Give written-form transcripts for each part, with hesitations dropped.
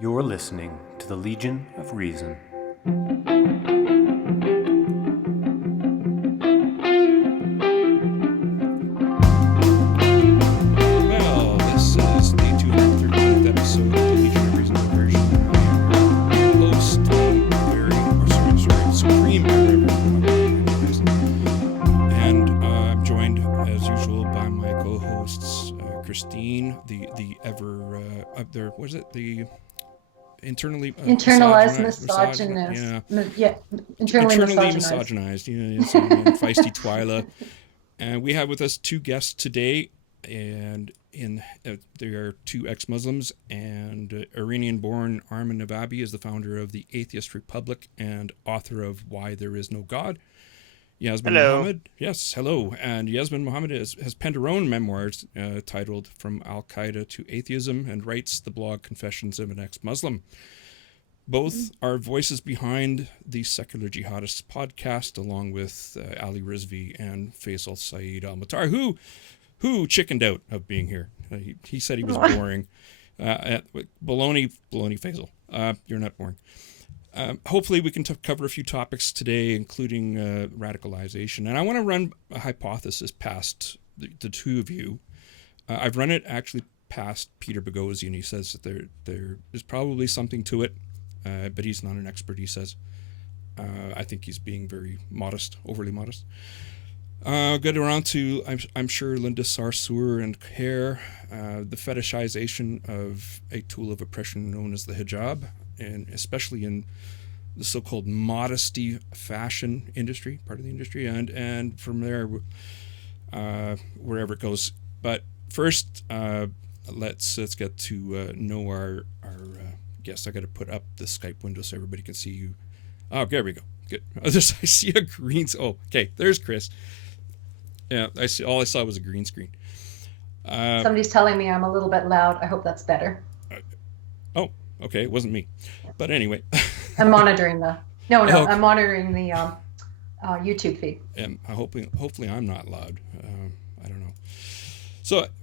You're listening to the Legion of Reason. Well, this is the 213th episode of the Legion of Reason version. I am your host, Supreme Reverend and I'm joined, as usual, by my co-hosts, Christine, the ever up there. What is it? The internally internalized misogynist. Internally misogynized. Feisty Twyla. And we have with us two guests today, and they are two ex-Muslims, and Iranian-born Armin Navabi is the founder of the Atheist Republic and author of Why There Is No God. Yasmine Mohammed, yes, hello. And Yasmine Mohammed has penned her own memoirs titled From Al-Qaeda to Atheism and writes the blog Confessions of an Ex-Muslim. Both are voices behind the Secular Jihadists podcast, along with Ali Rizvi and Faisal Saeed al-Mutar, who chickened out of being here. He said he was boring. Baloney Faisal. You're not boring. Hopefully we can cover a few topics today, including radicalization. And I want to run a hypothesis past the two of you. I've run it actually past Peter Boghossian. He says that there is probably something to it, but he's not an expert, he says. I think he's being very modest, overly modest. Get around to, I'm sure, Linda Sarsour and Hare, the fetishization of a tool of oppression known as the hijab, and especially in the so-called modesty fashion industry, part of the industry, and from there, wherever it goes. But first, let's get to know our guests. I got to put up the Skype window so everybody can see you. Oh, there we go. Good. I see a green. Oh, okay. There's Chris. Yeah, I see. All I saw was a green screen. Somebody's telling me I'm a little bit loud. I hope that's better. Oh, okay. It wasn't me. But anyway. I'm monitoring I'm monitoring the YouTube feed. And hopefully I'm not loud. I don't know.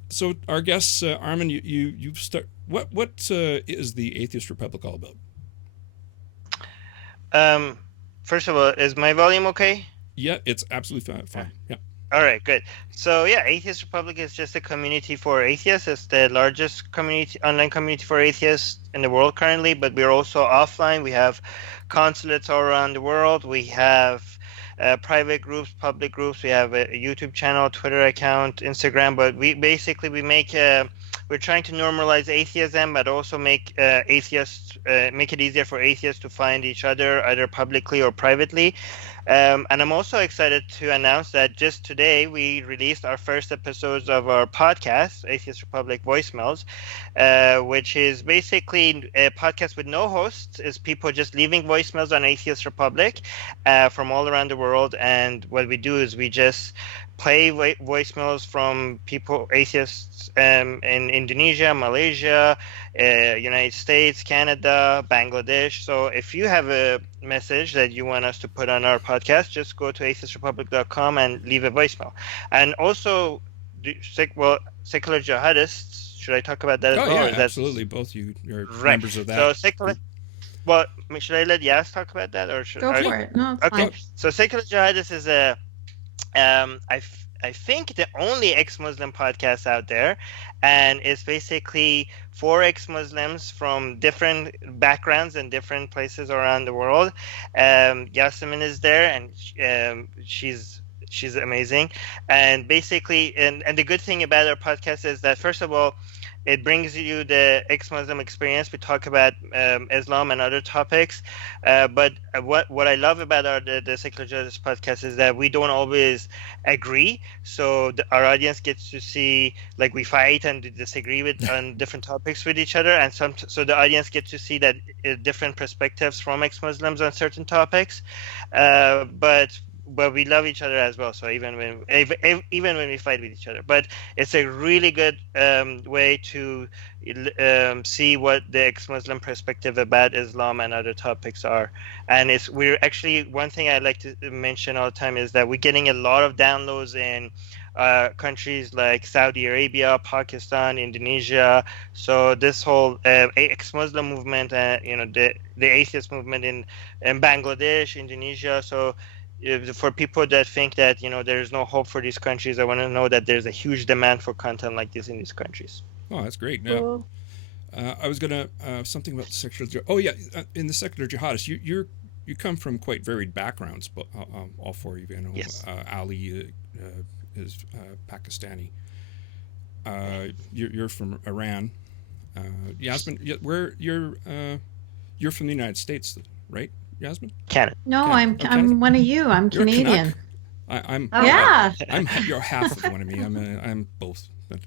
So our guests, Armin, you start. What is the Atheist Republic all about? First of all, is my volume okay? Yeah, it's absolutely fine. Yeah. All right, good. So yeah, Atheist Republic is just a community for atheists. It's the largest online community for atheists in the world currently, but we're also offline. We have consulates all around the world. We have private groups, public groups. We have a YouTube channel, Twitter account, Instagram. But we're trying to normalize atheism, but also make it easier for atheists to find each other, either publicly or privately. And I'm also excited to announce that just today we released our first episodes of our podcast, Atheist Republic Voicemails, which is basically a podcast with no hosts. It's people just leaving voicemails on Atheist Republic from all around the world. And what we do is we just play voicemails from people, atheists in Indonesia, Malaysia, United States, Canada, Bangladesh. So if you have a message that you want us to put on our podcast, just go to atheistrepublic.com and leave a voicemail. And also, Secular Jihadists, should I talk about that as well? Yeah, absolutely. Both you're members of that. So Secular... Well, should I let Yas talk about that, or should Go for it? No, it's okay. fine. So Secular Jihadists is I think the only ex-Muslim podcast out there, and it's basically for ex-Muslims from different backgrounds and different places around the world. Yasmine is there, and she's amazing. And basically, and the good thing about our podcast is that, first of all, it brings you the ex-Muslim experience. We talk about Islam and other topics. But what I love about the Secular Jihadists podcast is that we don't always agree. So our audience gets to see, like, we fight and disagree on different topics with each other. And so the audience gets to see that different perspectives from ex-Muslims on certain topics. But we love each other as well. So even when we fight with each other, but it's a really good way to see what the ex-Muslim perspective about Islam and other topics are. And we're actually, one thing I like to mention all the time is that we're getting a lot of downloads in countries like Saudi Arabia, Pakistan, Indonesia. So this whole ex-Muslim movement, the atheist movement in Bangladesh, Indonesia. So for people that think that there's no hope for these countries, I want to know that there's a huge demand for content like this in these countries. Oh, that's great. Now, Cool. I was gonna something about the secular. Oh yeah, in the secular jihadists, you come from quite varied backgrounds, but all four of you. Yes. Ali is Pakistani. You're from Iran. Yasmine, where you're from the United States, right, Yasmine? Canada. No, Canada. I'm one of you. I'm You're a Canadian. Canuck? I'm Yeah. you're half of one of me. I'm both. But,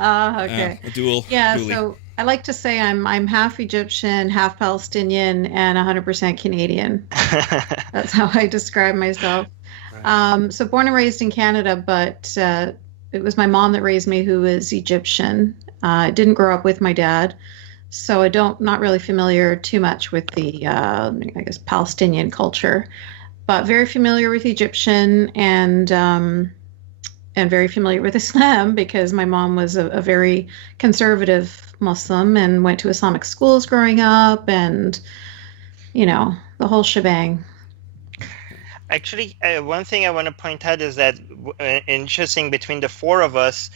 Okay. a dual. Yeah, dually. so I like to say I'm half Egyptian, half Palestinian, and 100% Canadian. That's how I describe myself. Right. So born and raised in Canada, but it was my mom that raised me, who is Egyptian. I didn't grow up with my dad, so not really familiar too much with the I guess Palestinian culture, but very familiar with Egyptian and very familiar with Islam because my mom was a very conservative Muslim and went to Islamic schools growing up, and the whole shebang. Actually, one thing I want to point out is that interesting between the four of us,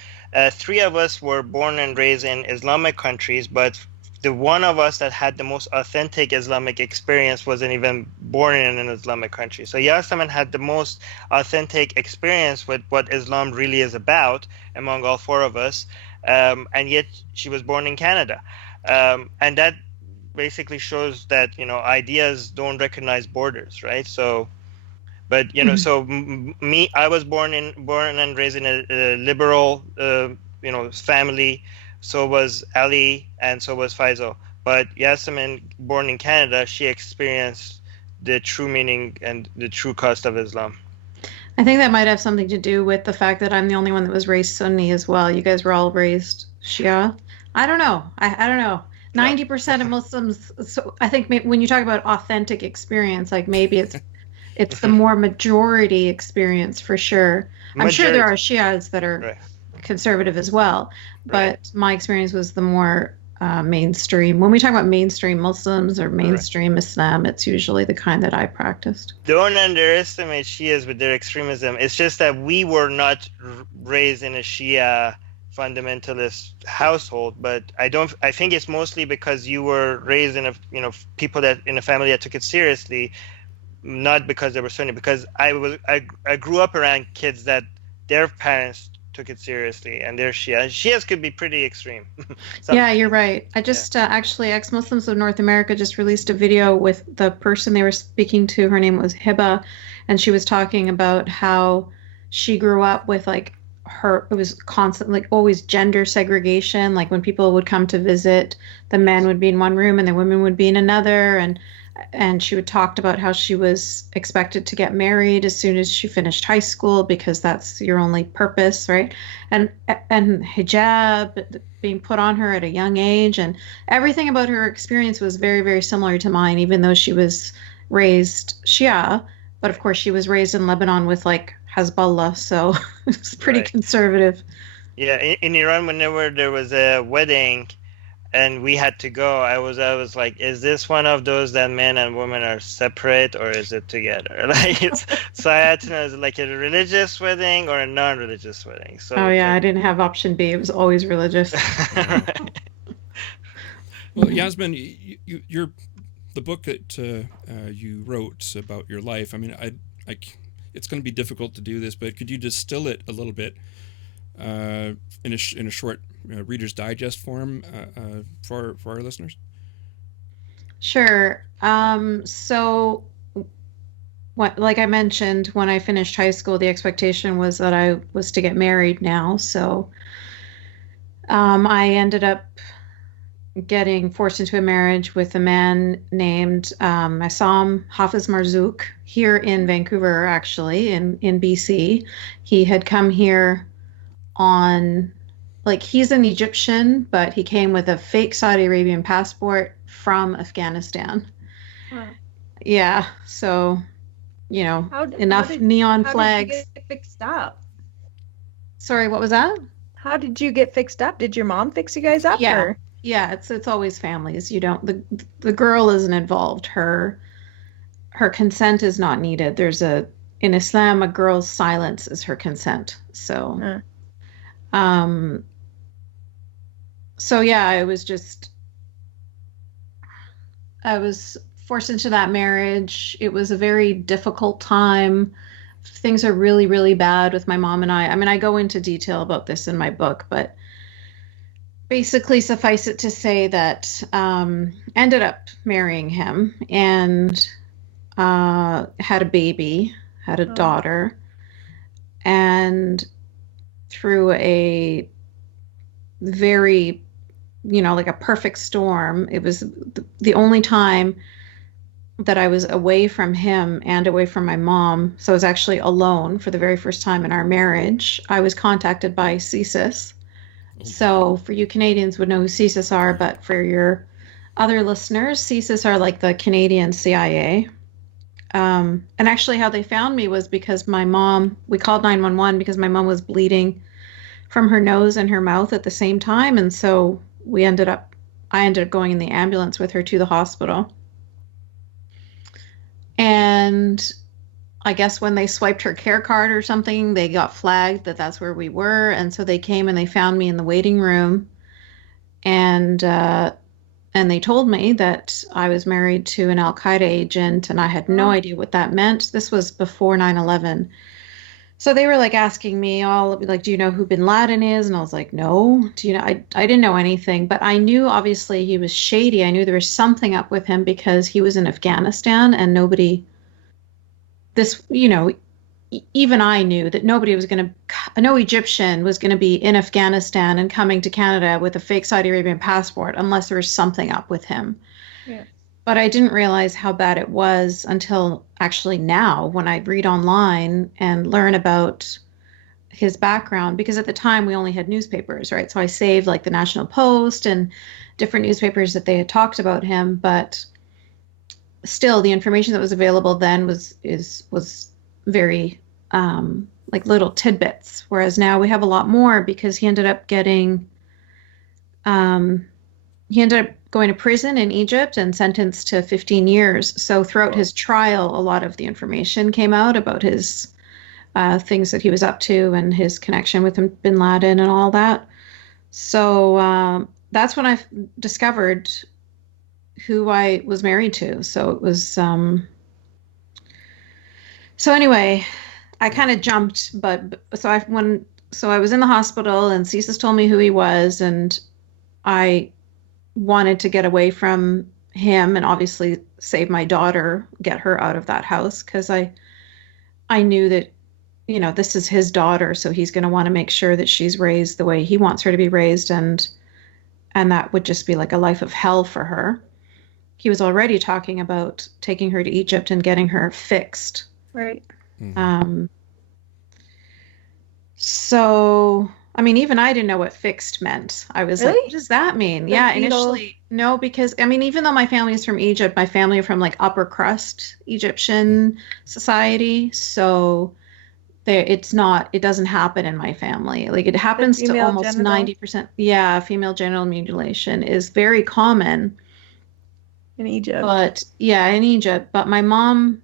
three of us were born and raised in Islamic countries, but the one of us that had the most authentic Islamic experience wasn't even born in an Islamic country. So Yasmine had the most authentic experience with what Islam really is about among all four of us, and yet she was born in Canada, and that basically shows that ideas don't recognize borders, right? So. But so me, I was born and raised in a liberal, family. So was Ali, and so was Faisal. But Yasmine, born in Canada, she experienced the true meaning and the true cost of Islam. I think that might have something to do with the fact that I'm the only one that was raised Sunni as well. You guys were all raised Shia. I don't know. I don't know. 90% of Muslims. So I think when you talk about authentic experience, like maybe it's the more majority experience for sure. I'm sure there are Shias that are conservative as well, but my experience was the more mainstream. When we talk about mainstream Muslims or mainstream Islam, it's usually the kind that I practiced. Don't underestimate Shias with their extremism. It's just that we were not raised in a Shia fundamentalist household, but I think it's mostly because you were raised in people that in a family that took it seriously. Not because they were Sunni, because I grew up around kids that their parents took it seriously, and they're Shia. Shias could be pretty extreme. Yeah, you're right. I just actually, Ex-Muslims of North America just released a video with the person they were speaking to. Her name was Hiba, and she was talking about how she grew up with it was constantly always gender segregation. Like when people would come to visit, the men would be in one room and the women would be in another, and she would talked about how she was expected to get married as soon as she finished high school because that's your only purpose, right? And hijab being put on her at a young age, and everything about her experience was very, very similar to mine, even though she was raised Shia. But of course, she was raised in Lebanon with Hezbollah, so it's pretty conservative. Yeah, in Iran, whenever there was a wedding and we had to go, I was like, is this one of those that men and women are separate, or is it together? So I had to know, is it like a religious wedding or a non-religious wedding? So I didn't have option B. It was always religious. Well, Yasmine, you're the book that you wrote about your life. I mean, it's going to be difficult to do this, but could you distill it a little bit in a short Reader's Digest form for our listeners? Sure. So, like I mentioned, when I finished high school, the expectation was that I was to get married now. So, I ended up getting forced into a marriage with a man named Issam Hafiz Marzouk here in Vancouver, actually, in BC. He had come here on, he's an Egyptian, but he came with a fake Saudi Arabian passport from Afghanistan. Huh. Yeah, so, enough neon flags. How did you get fixed up? Sorry, what was that? How did you get fixed up? Did your mom fix you guys up? Yeah. Or? Yeah, it's always families. You don't the girl isn't involved. Her consent is not needed. In Islam, a girl's silence is her consent. So so yeah, I was forced into that marriage. It was a very difficult time. Things are really, really bad with my mom and I. I mean, I go into detail about this in my book, but basically suffice it to say that ended up marrying him and had a baby, had a daughter, and through a very, like a perfect storm, it was the only time that I was away from him and away from my mom. So I was actually alone for the very first time in our marriage. I was contacted by CSIS. So for you Canadians would know who CSIS are, but for your other listeners, CSIS are like the Canadian CIA. And actually how they found me was because we called 911 because my mom was bleeding from her nose and her mouth at the same time. And so I ended up going in the ambulance with her to the hospital. And I guess when they swiped her care card or something, they got flagged that that's where we were. And so they came and they found me in the waiting room. And they told me that I was married to an Al-Qaeda agent, and I had no idea what that meant. This was before 9/11. So they were like asking me all like, do you know who bin Laden is? And I was like, no. Do you know? I didn't know anything, but I knew obviously he was shady. I knew there was something up with him because he was in Afghanistan and even I knew that no Egyptian was going to be in Afghanistan and coming to Canada with a fake Saudi Arabian passport unless there was something up with him. Yeah. But I didn't realize how bad it was until actually now when I read online and learn about his background, because at the time we only had newspapers, right? So I saved like the National Post and different newspapers that they had talked about him, but still the information that was available then was very like little tidbits, whereas now we have a lot more because he ended up going to prison in Egypt and sentenced to 15 years. So throughout his trial, a lot of the information came out about his things that he was up to and his connection with bin Laden and all that. So that's when I discovered who I was married to. So it was, so anyway, I kind of jumped, so I was in the hospital and CSIS told me who he was, and I wanted to get away from him and obviously save my daughter, get her out of that house, because I knew that, this is his daughter, so he's going to want to make sure that she's raised the way he wants her to be raised, and that would just be like a life of hell for her. He was already talking about taking her to Egypt and getting her fixed. Right. Mm-hmm. So, I mean, even I didn't know what fixed meant. I was like, what does that mean? Like yeah, fetal? Initially, no, because, I mean, even though my family is from Egypt, my family are from like upper crust Egyptian society. So it doesn't happen in my family. Like it happens to almost genital? 90%. Yeah, female genital mutilation is very common. In Egypt. But yeah, in Egypt. But my mom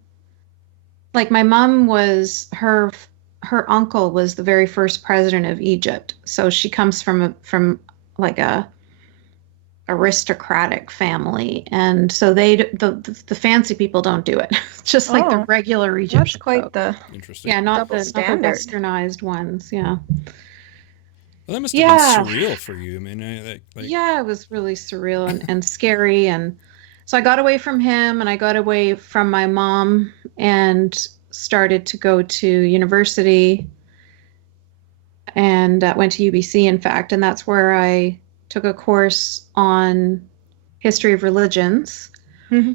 was her uncle was the very first president of Egypt. So she comes from like a aristocratic family, and so the fancy people don't do it. Just like the regular Egyptian. That's quite the interesting. Not the standard. westernized ones. Yeah. Well, that must have been surreal for you. I mean, yeah, it was really surreal and scary. And so I got away from him and I got away from my mom and started to go to university and went to UBC, in fact. And that's where I took a course on history of religions. Mm-hmm.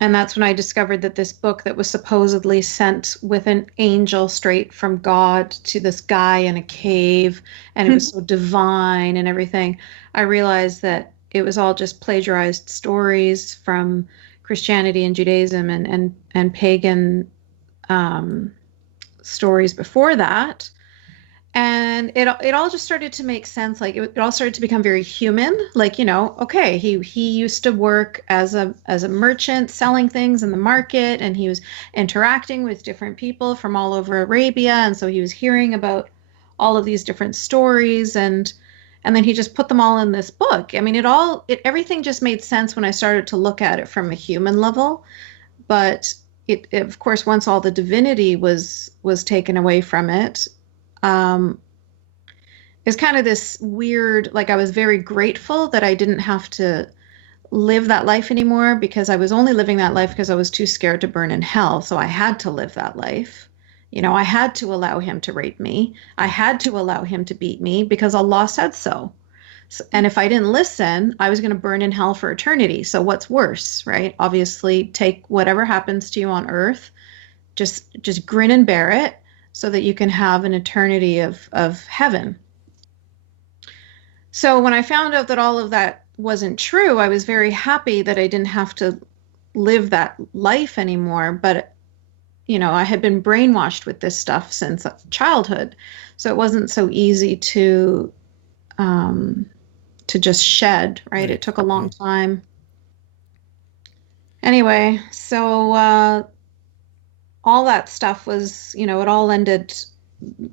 And that's when I discovered that this book that was supposedly sent with an angel straight from God to this guy in a cave, and it was so divine and everything, I realized that it was all just plagiarized stories from Christianity and Judaism and pagan stories before that. And it all just started to make sense. Like it all started to become very human. Like, okay, he used to work as a merchant selling things in the market, and he was interacting with different people from all over Arabia, and so he was hearing about all of these different stories, and then he just put them all in this book. I mean, everything just made sense when I started to look at it from a human level. But it of course, once all the divinity was taken away from it, it's kind of this weird, like I was very grateful that I didn't have to live that life anymore, because I was only living that life because I was too scared to burn in hell. So I had to live that life. I had to allow him to rape me. I had to allow him to beat me because Allah said so. And if I didn't listen, I was going to burn in hell for eternity. So what's worse, right? Obviously, take whatever happens to you on earth, just grin and bear it, so that you can have an eternity of heaven. So when I found out that all of that wasn't true, I was very happy that I didn't have to live that life anymore. But, I had been brainwashed with this stuff since childhood. So it wasn't so easy to just shed, right? It took a long time. Anyway, so all that stuff was, it all ended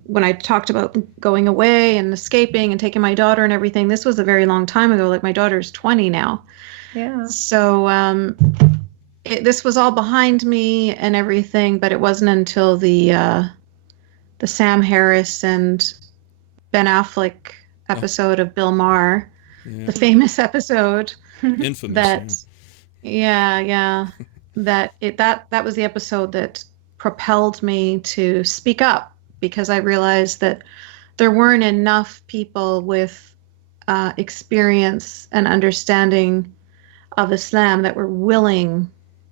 when I talked about going away and escaping and taking my daughter and everything. This was a very long time ago. Like, my daughter's 20 now. Yeah. So this was all behind me and everything, but it wasn't until the Sam Harris and Ben Affleck episode of Bill Maher, the famous episode, infamous, that that was the episode that propelled me to speak up, because I realized that there weren't enough people with experience and understanding of Islam that were willing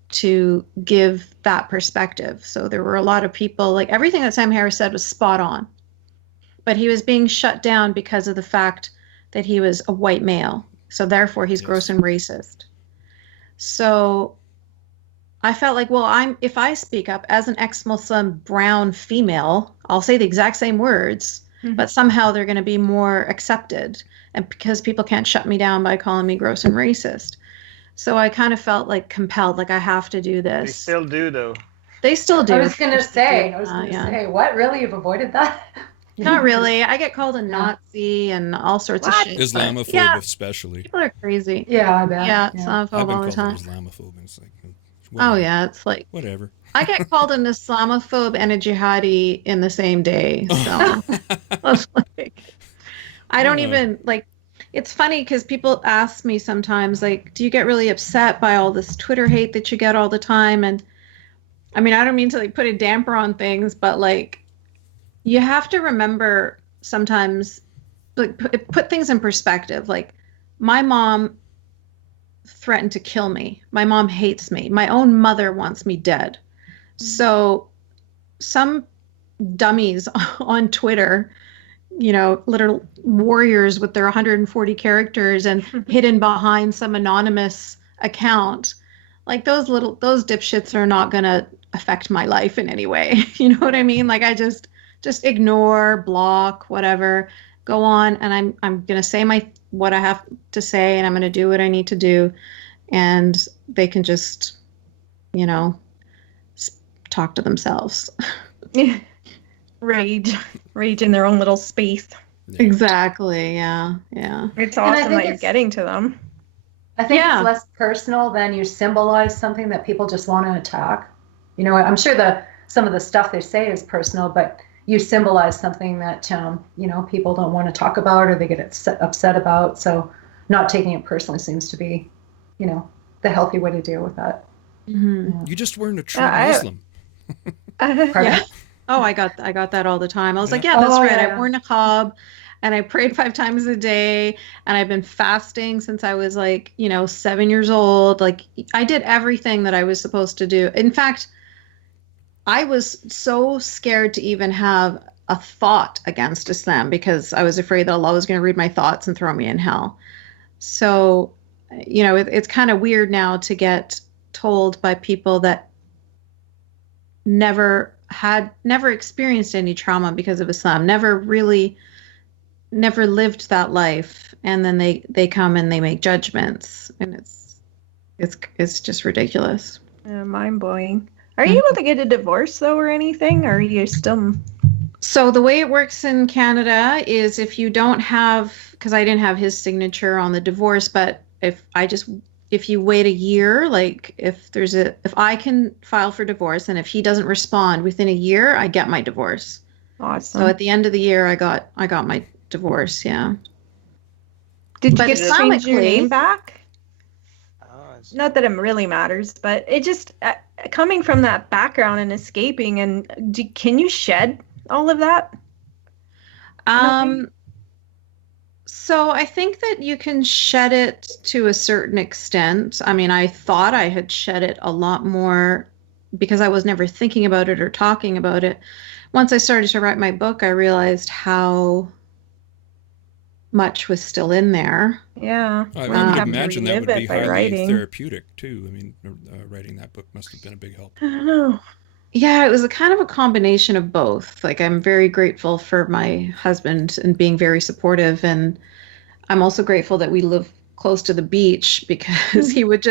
to give that perspective. So there were a lot of people, like, everything that Sam Harris said was spot on, but he was being shut down because of the fact that he was a white male. So therefore he's gross and racist. So I felt like, well, if I speak up as an ex-Muslim brown female, I'll say the exact same words, but somehow they're going to be more accepted, and because people can't shut me down by calling me gross and racist. So I kind of felt like compelled, like I have to do this. They still do, though. They still do. I was going to say, what, really? You've avoided that? Not really. I get called a Nazi and all sorts of shit. Islamophobe, especially. People are crazy. Yeah, I bet. Yeah, Islamophobe all the time. Islamophobe, and it's like, oh yeah, it's like whatever. I get called an Islamophobe and a jihadi in the same day. So I don't even like. It's funny because people ask me sometimes, like, do you get really upset by all this Twitter hate that you get all the time? And I mean, I don't mean to like put a damper on things, but like, you have to remember sometimes, like, put things in perspective. Like, my mom threatened to kill me. My mom hates me. My own mother wants me dead. So some dummies on Twitter, little warriors with their 140 characters and hidden behind some anonymous account, like those dipshits are not going to affect my life in any way. You know what I mean? Like, I just ignore, block, whatever, go on. And I'm going to say what I have to say, and I'm going to do what I need to do. And they can just, talk to themselves. Rage in their own little space. Exactly. Yeah. It's awesome that you're getting to them. I think it's less personal than you symbolize something that people just want to attack. I'm sure some of the stuff they say is personal, but you symbolize something that people don't want to talk about, or they get upset about. So not taking it personally seems to be, the healthy way to deal with that. Mm-hmm. You just weren't a true Muslim. Yeah. Oh, I got that all the time. I was like, that's right. Yeah. I wore niqab and I prayed 5 times a day, and I've been fasting since I was like, 7 years old. Like, I did everything that I was supposed to do. In fact, I was so scared to even have a thought against Islam because I was afraid that Allah was going to read my thoughts and throw me in hell. So, it's kind of weird now to get told by people that never had never experienced any trauma because of Islam, never lived that life, and then they come and they make judgments, and it's just ridiculous. Mind blowing. Are you able to get a divorce though, or anything? Or are you still? So the way it works in Canada is if you don't have, because I didn't have his signature on the divorce, but if you wait a year, like if I can file for divorce, and if he doesn't respond within a year, I get my divorce. Awesome. So at the end of the year, I got my divorce. Yeah. Did you get to change your name back? Not that it really matters, but it just coming from that background and escaping, and can you shed all of that? So I think that you can shed it to a certain extent. I mean, I thought I had shed it a lot more because I was never thinking about it or talking about it. Once I started to write my book, I realized how much was still in there. Yeah. I would imagine that would be highly therapeutic too. I mean, writing that book must have been a big help. I don't know. Yeah, it was a kind of a combination of both. Like, I'm very grateful for my husband and being very supportive, and I'm also grateful that we live close to the beach, because he would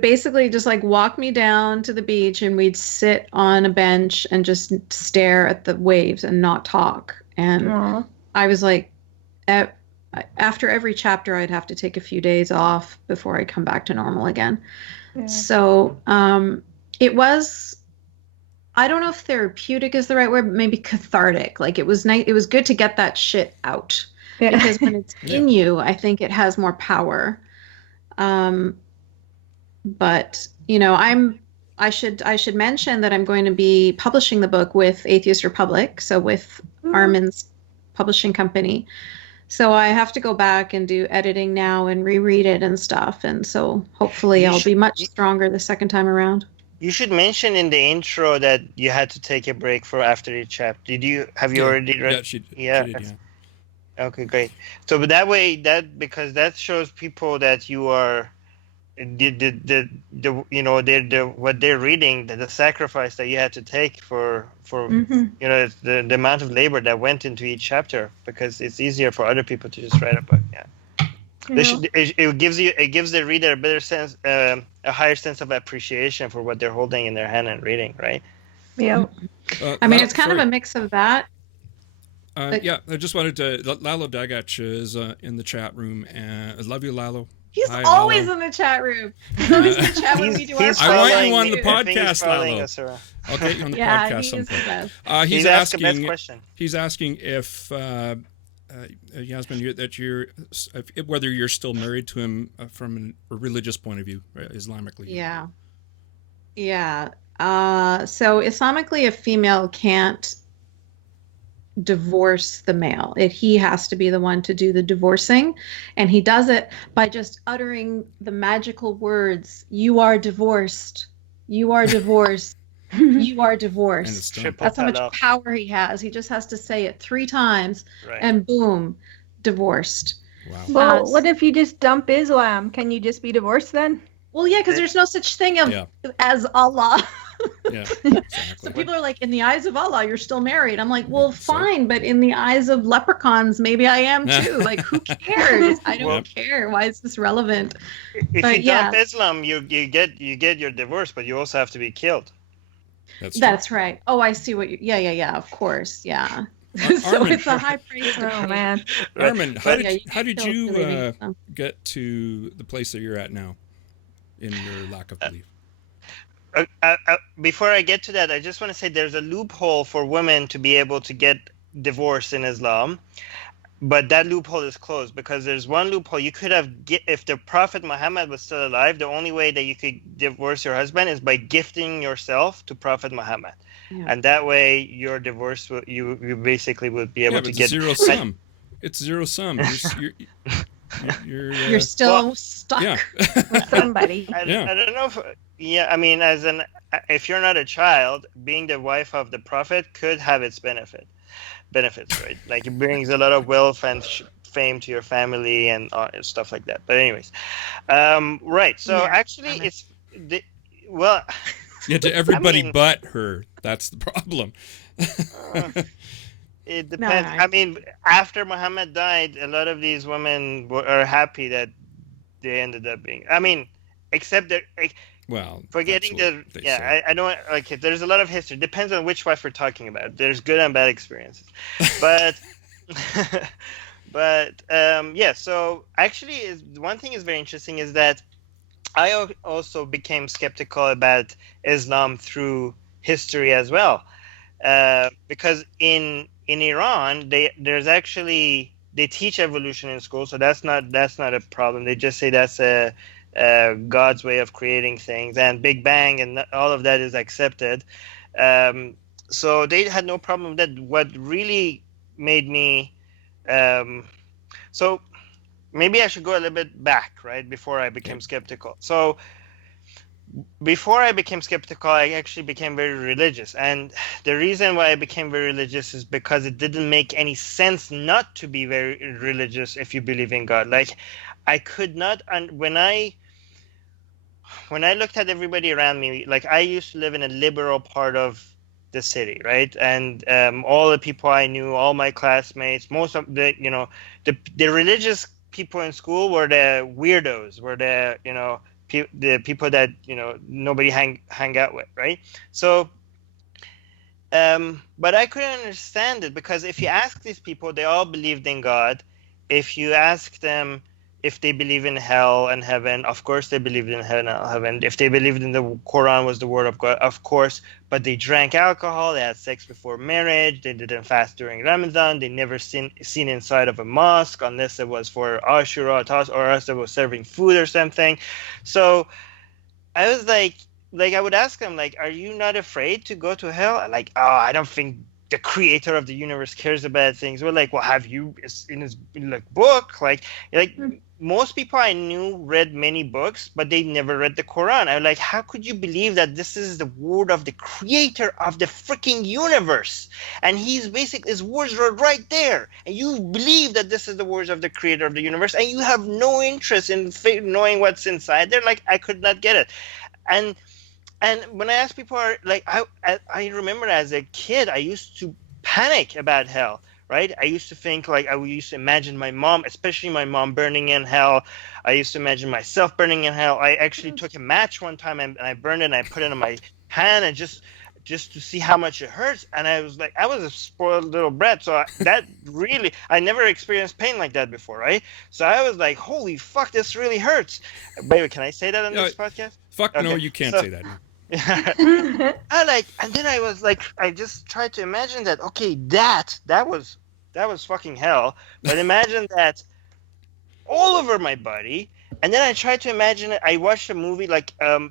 basically just like walk me down to the beach, and we'd sit on a bench and just stare at the waves and not talk. And Aww. I was like, after every chapter, I'd have to take a few days off before I come back to normal again. Yeah. So it was, I don't know if therapeutic is the right word, but maybe cathartic. Like, it was nice. It was good to get that shit out. Yeah. Because when it's in you, I think it has more power. But I should mention that I'm going to be publishing the book with Atheist Republic, so with Armin's publishing company. So I have to go back and do editing now and reread it and stuff. And so hopefully I'll be much stronger the second time around. You should mention in the intro that you had to take a break for after each chapter. Have you already read? Yeah, she did, yeah. Okay, great. So, but that way, because that shows people that you are what they're reading, the sacrifice that you had to take for the amount of labor that went into each chapter, because it's easier for other people to just write a book. It gives the reader a better sense, a higher sense of appreciation for what they're holding in their hand and reading, right? Yeah. I mean, it's kind of a mix of that. I just wanted to. Lalo Dagach is in the chat room, and I love you, Lalo. He's always in the chat room. He's always in the chat when we do our I want you on the podcast, Lalo. I'll get you on the podcast sometime. He's asking. He's asking if Yasmine, whether you're still married to him from a religious point of view, Islamically. Yeah. So Islamically, a female can't divorce the male. He has to be the one to do the divorcing, and he does it by just uttering the magical words, "You are divorced. You are divorced. You are divorced." That's how much power he has. He just has to say it 3 times, and boom, divorced. Wow. Well, what if you just dump Islam? Can you just be divorced then? Well, yeah, because there's no such thing as Allah. Yeah, exactly. So people are like, in the eyes of Allah, you're still married. I'm like, well, fine, but in the eyes of leprechauns, maybe I am too. Like, who cares? I don't care. Why is this relevant? If you dump Islam, you get your divorce, but you also have to be killed. That's right. Oh, I see what you. Yeah. Of course, yeah. So Armin, it's a high praise. Oh man, Armin, how did you get to the place that you're at now in your lack of belief? Before I get to that, I just want to say there's a loophole for women to be able to get divorced in Islam, but that loophole is closed, because there's one loophole. You could have, if the Prophet Muhammad was still alive, the only way that you could divorce your husband is by gifting yourself to Prophet Muhammad, and that way your divorce you basically would be able to get zero sum. It's zero sum. You're still stuck with somebody. I don't know if. I mean, if you're not a child, being the wife of the Prophet could have its benefits, right? Like, it brings a lot of wealth and fame to your family and stuff like that. But anyways, right. So actually, Yeah, to everybody but her. That's the problem. It depends. I mean, after Muhammad died, a lot of these women are happy that they ended up being. I mean, except that. Well, forgetting I don't like. There's a lot of history. Depends on which wife we're talking about. There's good and bad experiences, but yeah. So actually, one thing is very interesting is that I also became skeptical about Islam through history as well, because in Iran they teach evolution in school, so that's not a problem. They just say that's God's way of creating things, and Big Bang and all of that is accepted. So they had no problem with that. What really made me so maybe I should go a little bit back, right, before I became skeptical. So before I became skeptical, I actually became very religious. And the reason why I became very religious is because it didn't make any sense not to be very religious if you believe in God. Like, I could not, when I looked at everybody around me, like, I used to live in a liberal part of the city, right? And all the people I knew, all my classmates, most of the, the religious people in school were the weirdos, were the, the people that nobody hang out with, right? So but I couldn't understand it, because if you ask these people, they all believed in God. If you ask them if they believe in hell and heaven, of course they believed in hell and heaven. If they believed in the Quran was the word of God, of course. But they drank alcohol, they had sex before marriage, they didn't fast during Ramadan, they never seen inside of a mosque unless it was for Ashura or else it was serving food or something. So I was like I would ask them, like, are you not afraid to go to hell? Like, oh, I don't think the creator of the universe cares about things. We're like, well, have you in his book? Like most people I knew read many books, but they never read the Quran. I'm like, how could you believe that this is the word of the creator of the freaking universe? And his words are right there. And you believe that this is the words of the creator of the universe, and you have no interest in knowing what's inside there. Like, I could not get it. And when I ask people, I remember as a kid, I used to panic about hell, right? I used to think, like, I used to imagine my mom, especially my mom, burning in hell. I used to imagine myself burning in hell. I actually took a match one time and I burned it and I put it in my hand and just to see how much it hurts. And I was like, I was a spoiled little brat. So I never experienced pain like that before, right? So I was like, holy fuck, this really hurts. By the way, can I say that on this podcast? Fuck, okay. No, you can't say that. And then I was like, I just tried to imagine that, okay, that was fucking hell, but imagine that all over my body. And then I tried to imagine it. I watched a movie, like I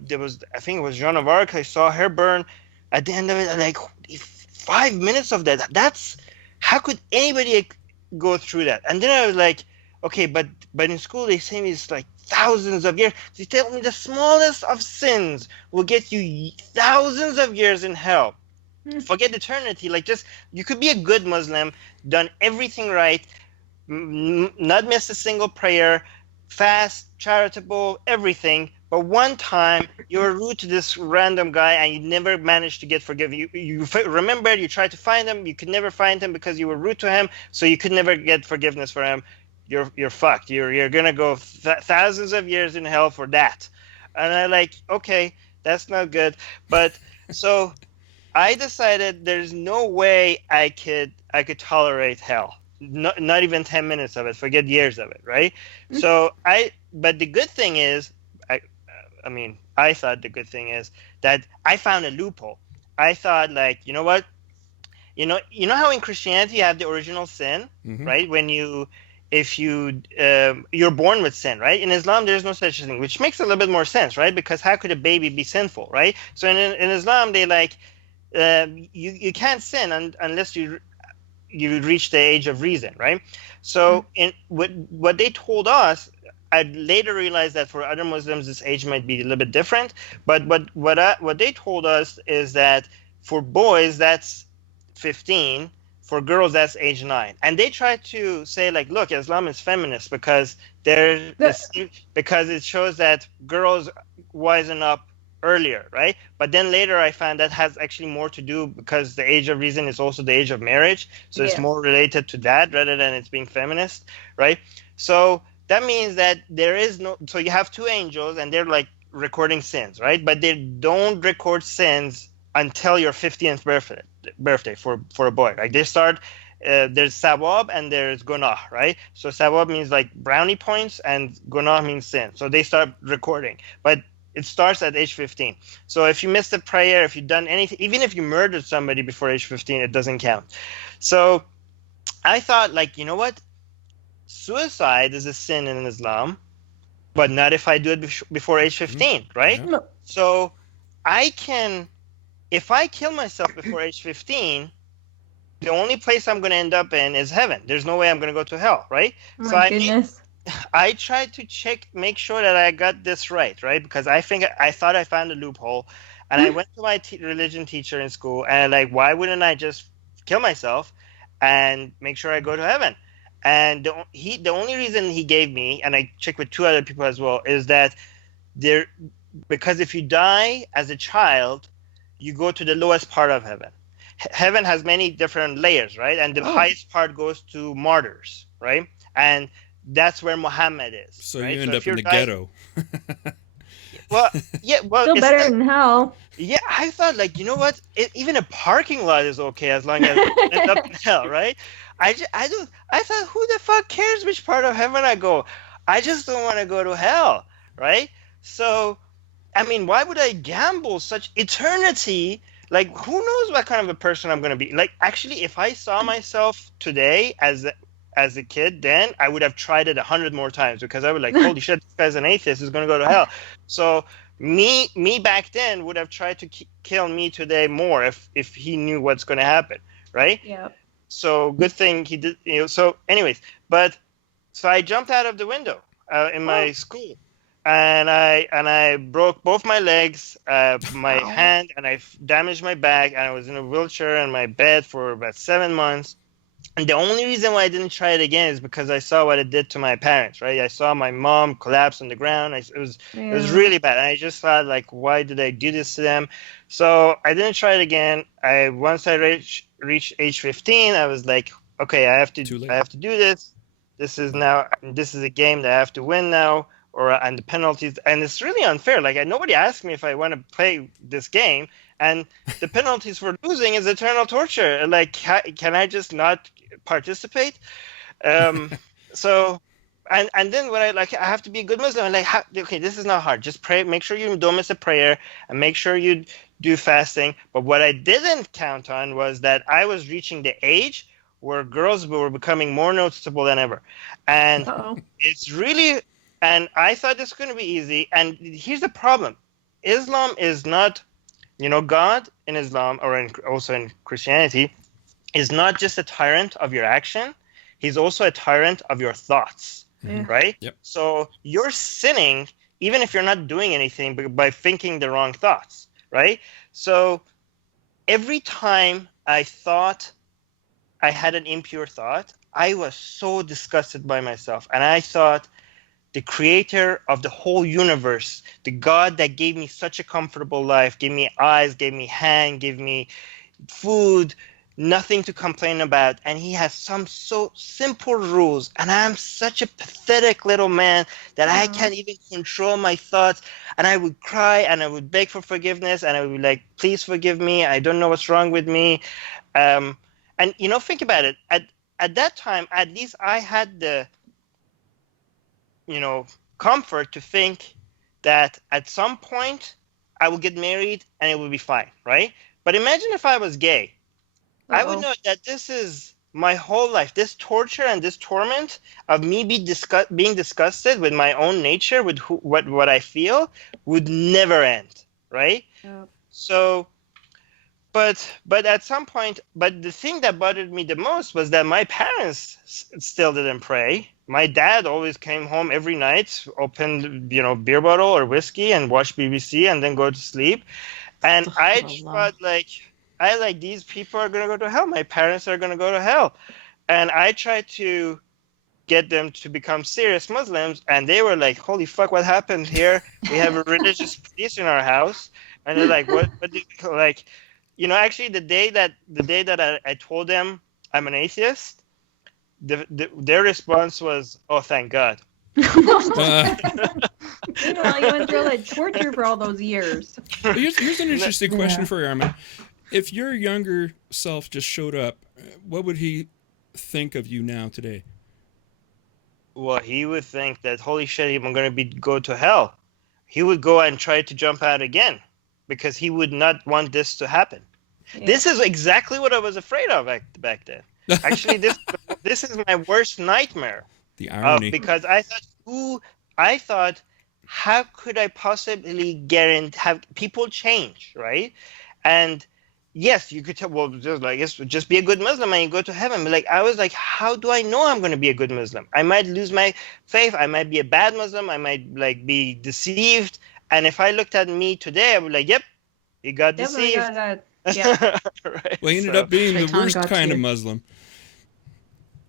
think it was Joan of Arc. I saw her burn at the end of it, and like 5 minutes of that, that's, how could anybody go through that? And then I was like, okay, but in school they say it's like thousands of years. They tell me the smallest of sins will get you thousands of years in hell. Forget eternity. Like, just, you could be a good Muslim, done everything right, not miss a single prayer, fast, charitable, everything, but one time you were rude to this random guy and you never managed to get forgiven. You remember, you tried to find him, you could never find him because you were rude to him, so you could never get forgiveness for him. You're fucked. You're gonna go thousands of years in hell for that. And I like, okay, that's not good. But so I decided there's no way I could tolerate hell. Not even 10 minutes of it. Forget years of it, right? So but the good thing is, I thought the good thing is that I found a loophole. I thought, like, you know what? You know how in Christianity you have the original sin, right? When you're born with sin, right? In Islam, there's no such thing, which makes a little bit more sense, right? Because how could a baby be sinful, right? So in Islam, they like, you can't sin unless you reach the age of reason, right? So in what they told us, I later realized that for other Muslims, this age might be a little bit different. But what they told us is that for boys, that's 15. For girls, that's age 9. And they try to say, like, look, Islam is feminist because it shows that girls wisen up earlier, right? But then later I found that has actually more to do because the age of reason is also the age of marriage. So it's more related to that rather than it's being feminist, right? So that means that there is no, so you have two angels and they're like recording sins, right? But they don't record sins until your 50th birthday for a boy. Like they start, there's sawab and there's gunah, right? So sawab means like brownie points and gunah means sin. So they start recording. But it starts at age 15. So if you missed a prayer, if you've done anything, even if you murdered somebody before age 15, it doesn't count. So I thought, like, you know what? Suicide is a sin in Islam, but not if I do it before age 15, right? Yeah. So I can, if I kill myself before age 15, the only place I'm going to end up in is heaven. There's no way I'm going to go to hell, right? Oh my goodness. I tried to make sure that I got this right? Because I thought I found a loophole, and I went to my religion teacher in school, and like, why wouldn't I just kill myself and make sure I go to heaven? And the only reason he gave me, and I checked with two other people as well, is that because if you die as a child, you go to the lowest part of heaven. Heaven has many different layers, right? And the highest part goes to martyrs, right? And that's where Muhammad is. So right? you end up in the ghetto. Well, yeah. Well, still better than hell. Yeah, I thought, like, you know what? Even a parking lot is okay as long as it ends up in hell, right? I thought, who the fuck cares which part of heaven I go? I just don't want to go to hell, right? So, I mean, why would I gamble such eternity? Like, who knows what kind of a person I'm going to be? Like, actually, if I saw myself today as a kid, then I would have tried it 100 more times because I would like, holy shit, this guy's an atheist, he's going to go to hell. So me back then would have tried to kill me today more if he knew what's going to happen, right? Yeah. So good thing he did. So anyways, so I jumped out of the window in my school. And I broke both my legs, my hand, and I damaged my back. And I was in a wheelchair in my bed for about 7 months. And the only reason why I didn't try it again is because I saw what it did to my parents. Right? I saw my mom collapse on the ground. It was really bad. And I just thought, like, why did I do this to them? So I didn't try it again. Once I reached age 15, I was like, okay, I have to do this. This is a game that I have to win now. And the penalties, and it's really unfair. Like, nobody asked me if I want to play this game, and the penalties for losing is eternal torture. Like, can I just not participate? So, and then when I have to be a good Muslim. I'm like, okay, this is not hard. Just pray. Make sure you don't miss a prayer, and make sure you do fasting. But what I didn't count on was that I was reaching the age where girls were becoming more noticeable than ever, and it's really. And I thought this was going to be easy. And here's the problem. Islam is not, God in Islam or also in Christianity is not just a tyrant of your action. He's also a tyrant of your thoughts, right? Yep. So you're sinning even if you're not doing anything by thinking the wrong thoughts, right? So every time I thought I had an impure thought, I was so disgusted by myself. And I thought, the creator of the whole universe, the God that gave me such a comfortable life, gave me eyes, gave me hand, gave me food, nothing to complain about. And he has some so simple rules. And I'm such a pathetic little man that I can't even control my thoughts. And I would cry and I would beg for forgiveness. And I would be like, please forgive me. I don't know what's wrong with me. And, think about it. At that time, at least I had the comfort to think that at some point I will get married and it will be fine, right? But imagine if I was gay. I would know that this is my whole life. This torture and this torment of me being disgusted with my own nature, with what I feel, would never end, right? So, but at some point, but the thing that bothered me the most was that my parents still didn't pray. My dad always came home every night, opened, beer bottle or whiskey and watched BBC and then go to sleep. And I thought, these people are going to go to hell. My parents are going to go to hell. And I tried to get them to become serious Muslims, and they were like, "Holy fuck, what happened here? We have a religious police in our house." And they're like, "What do you, like?" Actually, the day that I told them I'm an atheist, their response was, "Oh, thank God." Meanwhile, you went through like torture for all those years. Here's an interesting question for you, Armin. If your younger self just showed up, what would he think of you now today? Well, he would think that, holy shit, I'm going to go to hell. He would go and try to jump out again because he would not want this to happen. Yeah. This is exactly what I was afraid of back then. Actually, this is my worst nightmare. The irony. Because I thought, how could I possibly have people change, right? And yes, you could tell, well, just be a good Muslim and you go to heaven. But I was like, how do I know I'm going to be a good Muslim? I might lose my faith. I might be a bad Muslim. I might be deceived. And if I looked at me today, I would be like, yep, you got deceived. Yeah. Right. Well, he ended up being the worst kind of Muslim.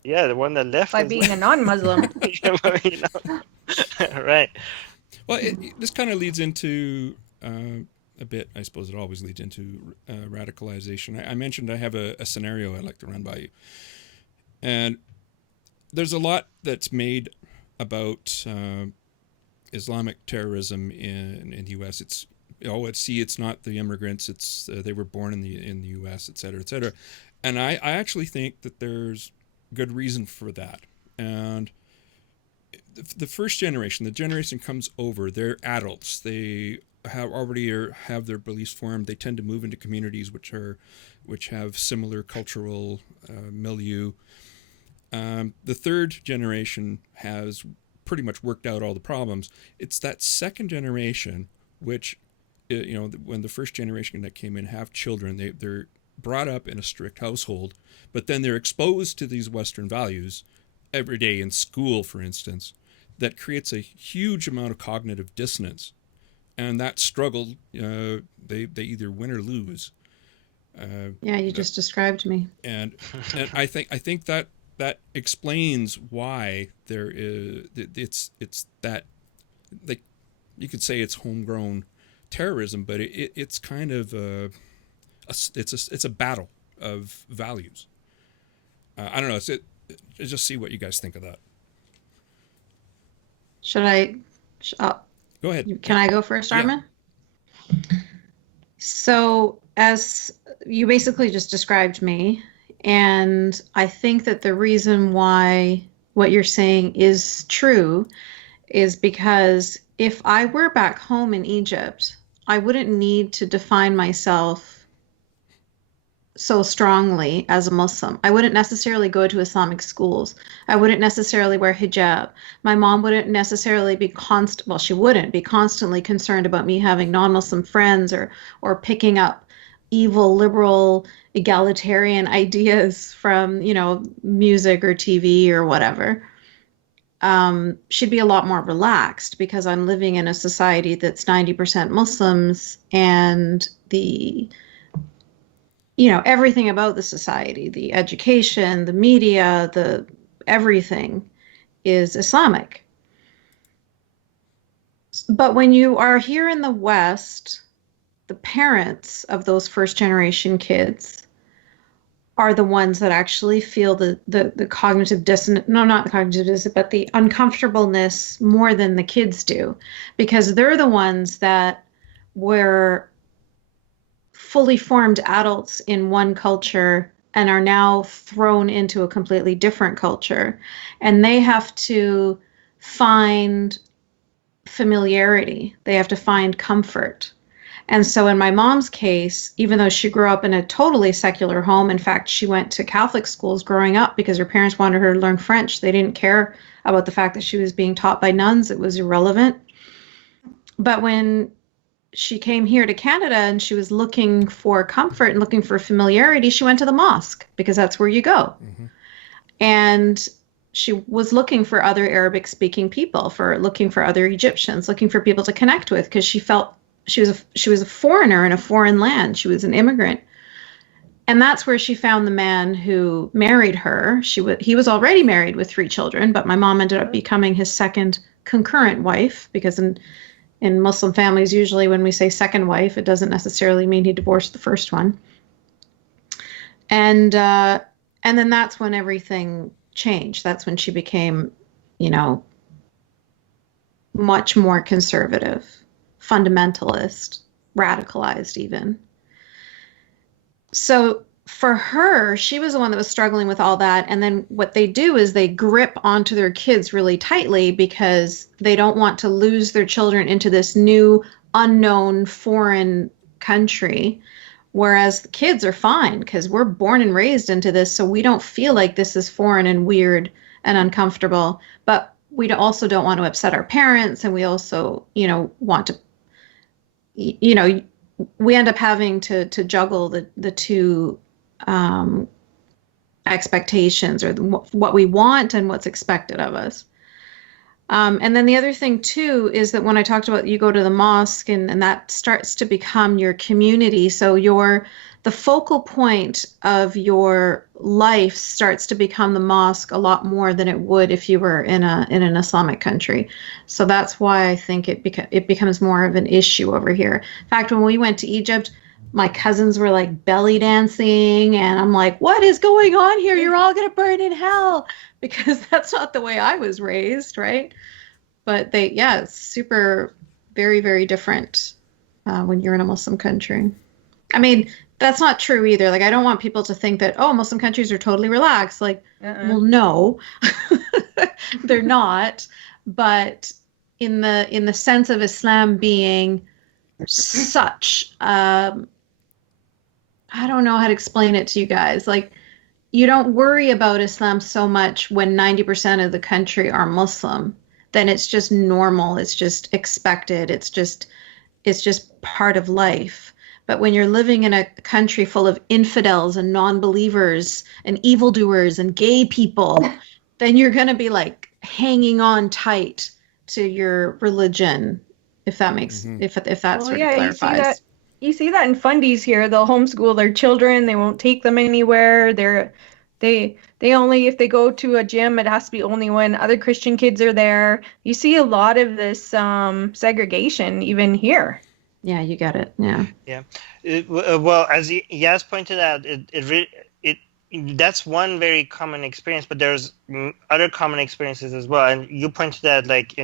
Yeah, the one that left. By being a non-Muslim. Right. Well, this kind of leads into a bit, I suppose it always leads into radicalization. I mentioned I have a scenario I'd like to run by you. And there's a lot that's made about Islamic terrorism in the U.S. It's not the immigrants. It's they were born in the U.S., et cetera, et cetera. And I actually think that there's good reason for that. And the first generation, the generation comes over, they're adults. They have their beliefs formed. They tend to move into communities which have similar cultural milieu. The third generation has pretty much worked out all the problems. It's that second generation which, when the first generation that came in have children, they're brought up in a strict household, but then they're exposed to these Western values every day in school, for instance, that creates a huge amount of cognitive dissonance. And that struggle, they either win or lose. You just described me. And I think that explains why there is it's that, like, you could say it's homegrown terrorism, but it's kind of it's a battle of values. I don't know. Just see what you guys think of that. Should I? Go ahead. Can I go first, Armin? Yeah. So, as you basically just described me, and I think that the reason why what you're saying is true is because if I were back home in Egypt, I wouldn't need to define myself so strongly as a Muslim. I wouldn't necessarily go to Islamic schools. I wouldn't necessarily wear hijab. My mom wouldn't necessarily be she wouldn't be constantly concerned about me having non-Muslim friends or picking up evil, liberal, egalitarian ideas from, music or TV or whatever. She'd be a lot more relaxed because I'm living in a society that's 90% Muslims, and everything about the society, the education, the media, everything is Islamic. But when you are here in the West, the parents of those first generation kids are the ones that actually feel the cognitive dissonance, no, not the cognitive dissonance, but the uncomfortableness more than the kids do, because they're the ones that were fully formed adults in one culture and are now thrown into a completely different culture. And they have to find familiarity. They have to find comfort. And so in my mom's case, even though she grew up in a totally secular home, in fact, she went to Catholic schools growing up because her parents wanted her to learn French. They didn't care about the fact that she was being taught by nuns. It was irrelevant. But when she came here to Canada and she was looking for comfort and looking for familiarity, she went to the mosque because that's where you go. Mm-hmm. And she was looking for other Arabic speaking people, looking for other Egyptians, looking for people to connect with, because she felt she was a foreigner in a foreign land. She was an immigrant. And that's where she found the man who married her. He was already married with 3 children, but my mom ended up becoming his second concurrent wife, because in Muslim families, usually when we say second wife, it doesn't necessarily mean he divorced the first one. And then that's when everything changed. That's when she became, much more conservative, fundamentalist, radicalized even. So for her, she was the one that was struggling with all that. And then what they do is they grip onto their kids really tightly because they don't want to lose their children into this new, unknown, foreign country. Whereas the kids are fine because we're born and raised into this, so we don't feel like this is foreign and weird and uncomfortable. But we also don't want to upset our parents, and we also, want to, we end up having to juggle the two expectations, or what we want and what's expected of us. And then the other thing too is that when I talked about you go to the mosque and that starts to become your community, so the focal point of your life starts to become the mosque a lot more than it would if you were in an Islamic country. So that's why I think it becomes more of an issue over here. In fact, when we went to Egypt, my cousins were like belly dancing, and I'm like, what is going on here? You're all going to burn in hell, because that's not the way I was raised, right? But it's super, very, very different when you're in a Muslim country. I mean, that's not true either. Like, I don't want people to think that, Muslim countries are totally relaxed. Like, well, no, they're not. But in the sense of Islam being such, I don't know how to explain it to you guys. Like, you don't worry about Islam so much when 90% of the country are Muslim. Then it's just normal. It's just expected. It's just part of life. But when you're living in a country full of infidels and non-believers and evildoers and gay people, then you're going to be like hanging on tight to your religion, if that makes, if that sort of clarifies. You see that in fundies here. They'll homeschool their children. They won't take them anywhere. They only, if they go to a gym, it has to be only when other Christian kids are there. You see a lot of this segregation even here. Yeah, you get it. Yeah. Yeah. Well, as Yas pointed out, that's one very common experience, but there's other common experiences as well. And you pointed out, like,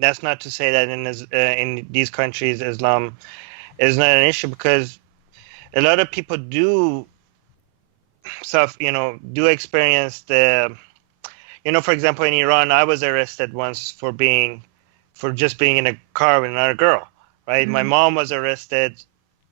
that's not to say that in these countries Islam is not an issue, because a lot of people do experience the, for example, in Iran, I was arrested once for just being in a car with another girl, right? Mm-hmm. My mom was arrested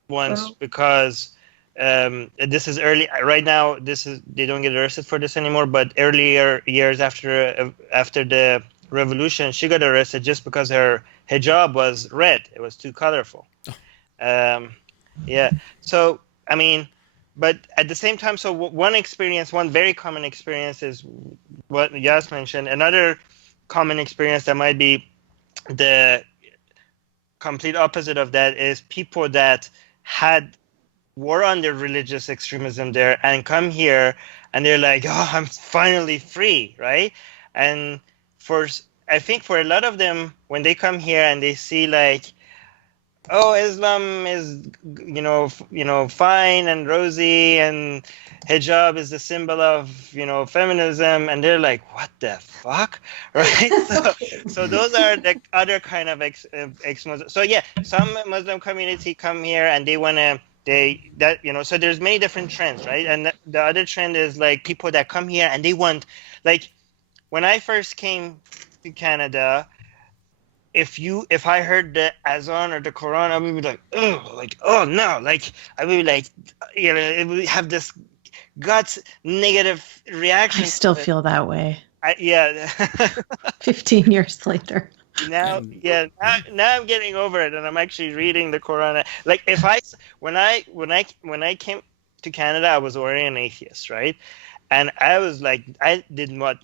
once because this is early. Right now, they don't get arrested for this anymore. But earlier years after the revolution, she got arrested just because her hijab was red. It was too colorful. Yeah. So I mean, but at the same time, so one very common experience is what Yas mentioned. Another common experience that might be the complete opposite of that is people that were under religious extremism there and come here and they're like, I'm finally free, right? And I think for a lot of them, when they come here and they see like, Islam is, fine and rosy, and hijab is the symbol of, feminism, and they're like, what the fuck, right? So those are the other kind of ex-Muslim. So yeah, some Muslim community come here and they want to, so there's many different trends, right? And the other trend is like people that come here and they want, like, when I first came to Canada, if I heard the azan or the Quran, I would be like, oh no, like I would be like, it would have this guts negative reaction. I still feel that way. Yeah. 15 years later. Now I'm getting over it, and I'm actually reading the Quran. Like when I came to Canada, I was already an atheist, right? And I was like, I did not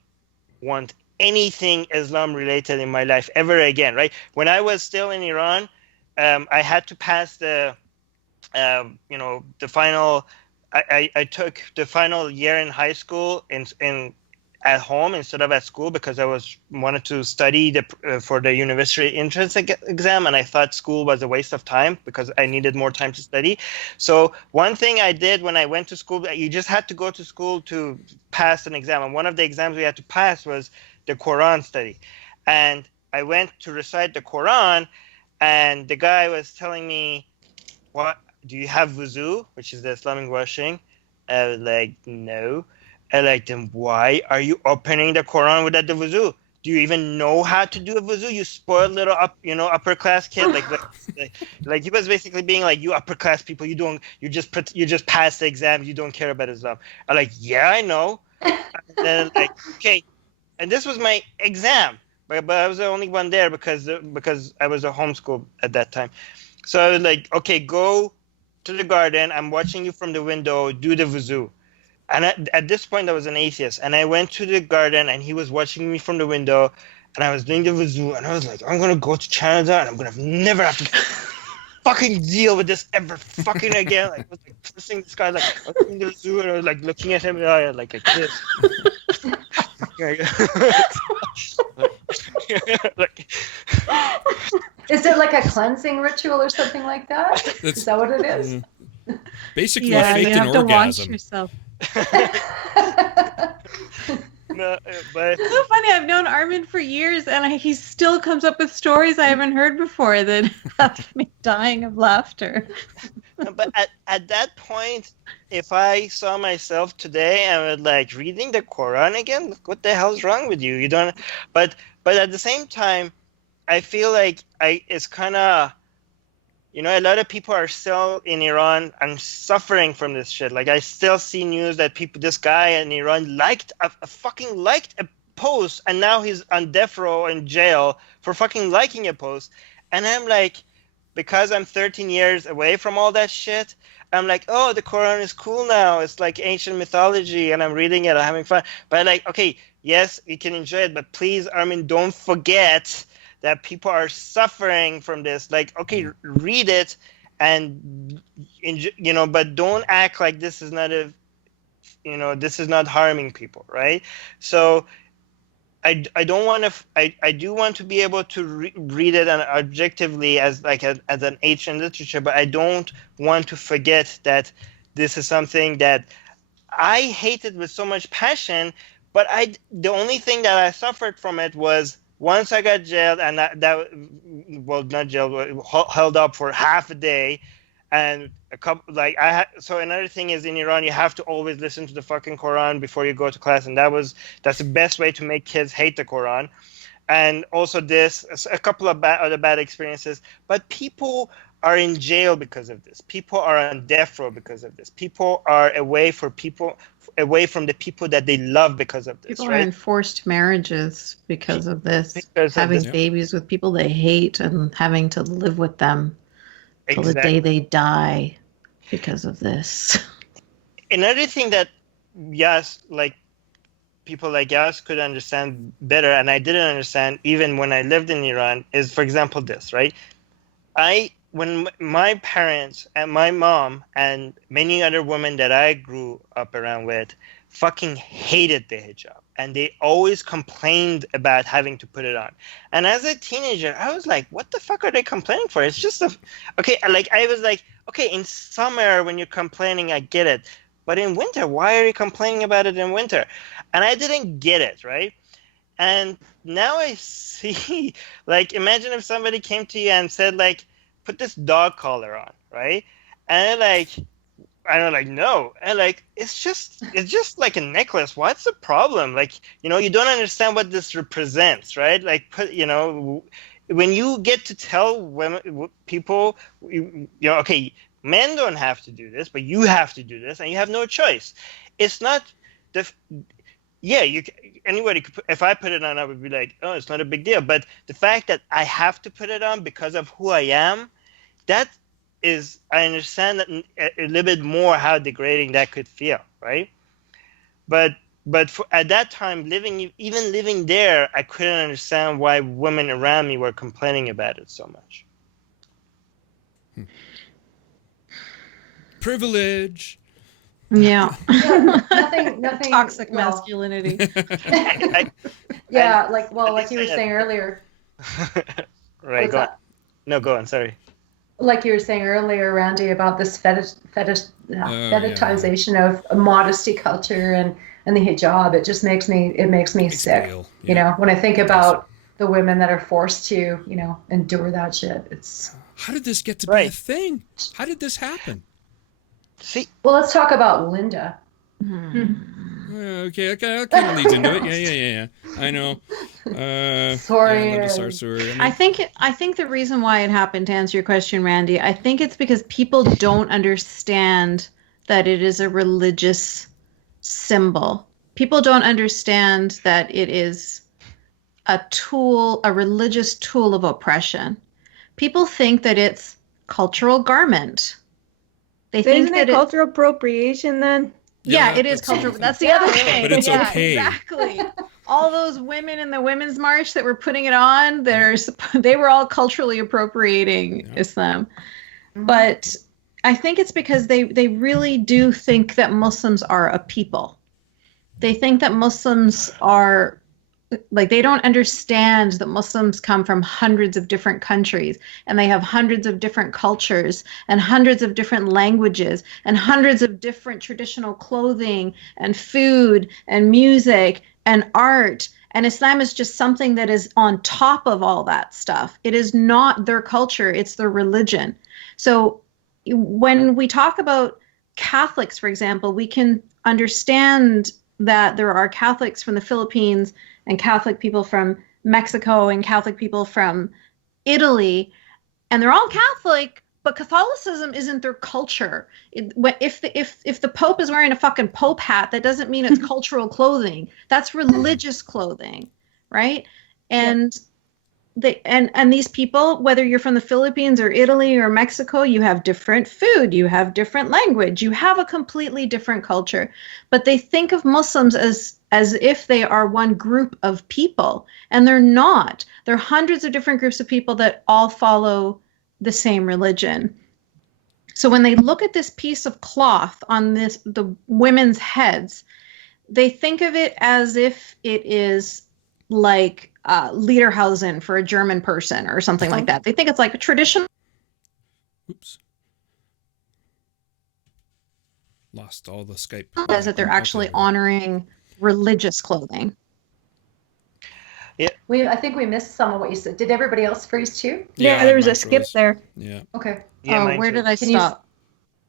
want anything Islam related in my life ever again, right? When I was still in Iran, I had to pass the the final. I took the final year in high school in at home instead of at school because I wanted to study for the university entrance exam, and I thought school was a waste of time because I needed more time to study. So one thing I did when I went to school, you just had to go to school to pass an exam, and one of the exams we had to pass was the Quran study. And I went to recite the Quran, and the guy was telling me, "What do you have wuzu?" which is the Islamic washing. I was like, "No." And like, then why are you opening the Quran without the wuzu? Do you even know how to do a wuzu? You spoiled little upper class kid. Like he was basically being like, you upper class people, you just pass the exam, you don't care about Islam. I'm like, yeah, I know. And then like, okay, and this was my exam, but I was the only one there because I was a homeschool at that time. So I was like, okay, go to the garden. I'm watching you from the window. Do the wuzu. And at this point, I was an atheist. And I went to the garden, and he was watching me from the window. And I was doing the wuzu. And I was like, I'm going to go to Canada, and I'm going to never have to fucking deal with this ever fucking again. Like, I was like cursing this guy, like, I was doing the wuzu, and I was like looking at him like this. Is it like a cleansing ritual or something like that? Is that what it is? Basically, yeah, faked you have an to orgasm. wash yourself. No, but It's so funny. I've known Armin for years, and he still comes up with stories I haven't heard before that have me dying of laughter. But at that point, if I saw myself today, I would like reading the Quran again. What the hell's wrong with you? You don't. But at the same time, I feel like it's kind of. A lot of people are still in Iran and suffering from this shit. Like, I still see news that this guy in Iran fucking liked a post, and now he's on death row in jail for fucking liking a post. And I'm like, because I'm 13 years away from all that shit, I'm like, oh, the Quran is cool now. It's like ancient mythology, and I'm reading it, I'm having fun. But like, okay, yes, you can enjoy it, but please, Armin, don't forget that people are suffering from this. Like, okay, read it, and but don't act like this is not this is not harming people, right? So I don't want to. I do want to be able to read it objectively as an ancient literature, but I don't want to forget that this is something that I hated with so much passion. But the only thing that I suffered from it was once I got jailed, and not jailed, held up for half a day, and a couple so another thing is, in Iran you have to always listen to the fucking Quran before you go to class, and that's the best way to make kids hate the Quran. And also a couple of other bad experiences, but people are in jail because of this. People are on death row because of this. People are away from the people that they love because of this. People right? are in forced marriages because of this. Having babies with people they hate and having to live with them till the day they die because of this. Another thing that people like Yas could understand better, and I didn't understand even when I lived in Iran, is, for example, this, right? When my parents and my mom and many other women that I grew up around with fucking hated the hijab, and they always complained about having to put it on. And as a teenager, I was like, what the fuck are they complaining for? It's just I was like, okay, in summer when you're complaining, I get it. But in winter, why are you complaining about it in winter? And I didn't get it, right? And now I see, imagine if somebody came to you and said, put this dog collar on, right? And no. And it's just like a necklace. What's the problem? You don't understand what this represents, right? When you get to tell people, okay, men don't have to do this, but you have to do this, and you have no choice. It's not anybody could if I put it on, I would be like, oh, it's not a big deal. But the fact that I have to put it on because of who I am, that is, I understand that a little bit more how degrading that could feel, right? But at that time, even living there, I couldn't understand why women around me were complaining about it so much. privilege. Yeah. Nothing. Toxic masculinity. Like you were saying earlier. Right. Go on. No, go on. Sorry. Like you were saying earlier, Randy, about this fetishization of modesty culture and the hijab. It just makes me sick. Yeah. You know, when I think about the women that are forced to, endure that shit. It's. How did this get to be a thing? How did this happen? See. Well, let's talk about Linda. Okay, that kind of leads into it. Yeah. I know. Sorry. I think the reason why it happened, to answer your question, Randy, I think it's because people don't understand that it is a religious symbol. People don't understand that it is a religious tool of oppression. People think that it's cultural garment. They think isn't it cultural appropriation then? Yeah, it is cultural. That's the other thing. But it's okay. Exactly. All those women in the Women's March that were putting it on, they were all culturally appropriating Islam. But I think it's because they really do think that Muslims are a people. They think that Muslims are, they don't understand that Muslims come from hundreds of different countries, and they have hundreds of different cultures and hundreds of different languages and hundreds of different traditional clothing and food and music and art. And Islam is just something that is on top of all that stuff. It is not their culture, it's their religion. So when we talk about Catholics, for example, we can understand that there are Catholics from the Philippines and Catholic people from Mexico and Catholic people from Italy, and they're all Catholic, but Catholicism isn't their culture. If the Pope is wearing a fucking Pope hat, that doesn't mean it's cultural clothing. That's religious clothing, right? And these people, whether you're from the Philippines or Italy or Mexico, you have different food, you have different language, you have a completely different culture. But they think of Muslims as if they are one group of people, and they're not. They're hundreds of different groups of people that all follow the same religion. So when they look at this piece of cloth on the women's heads, they think of it as if it is like Lederhosen for a German person or something like that. They think it's like a traditional. Oops. Lost all the Skype. As that they're actually honoring religious clothing. Yeah. I think we missed some of what you said. Did everybody else freeze too? Yeah, there was a skip there. Yeah. Okay. Yeah, where did I stop?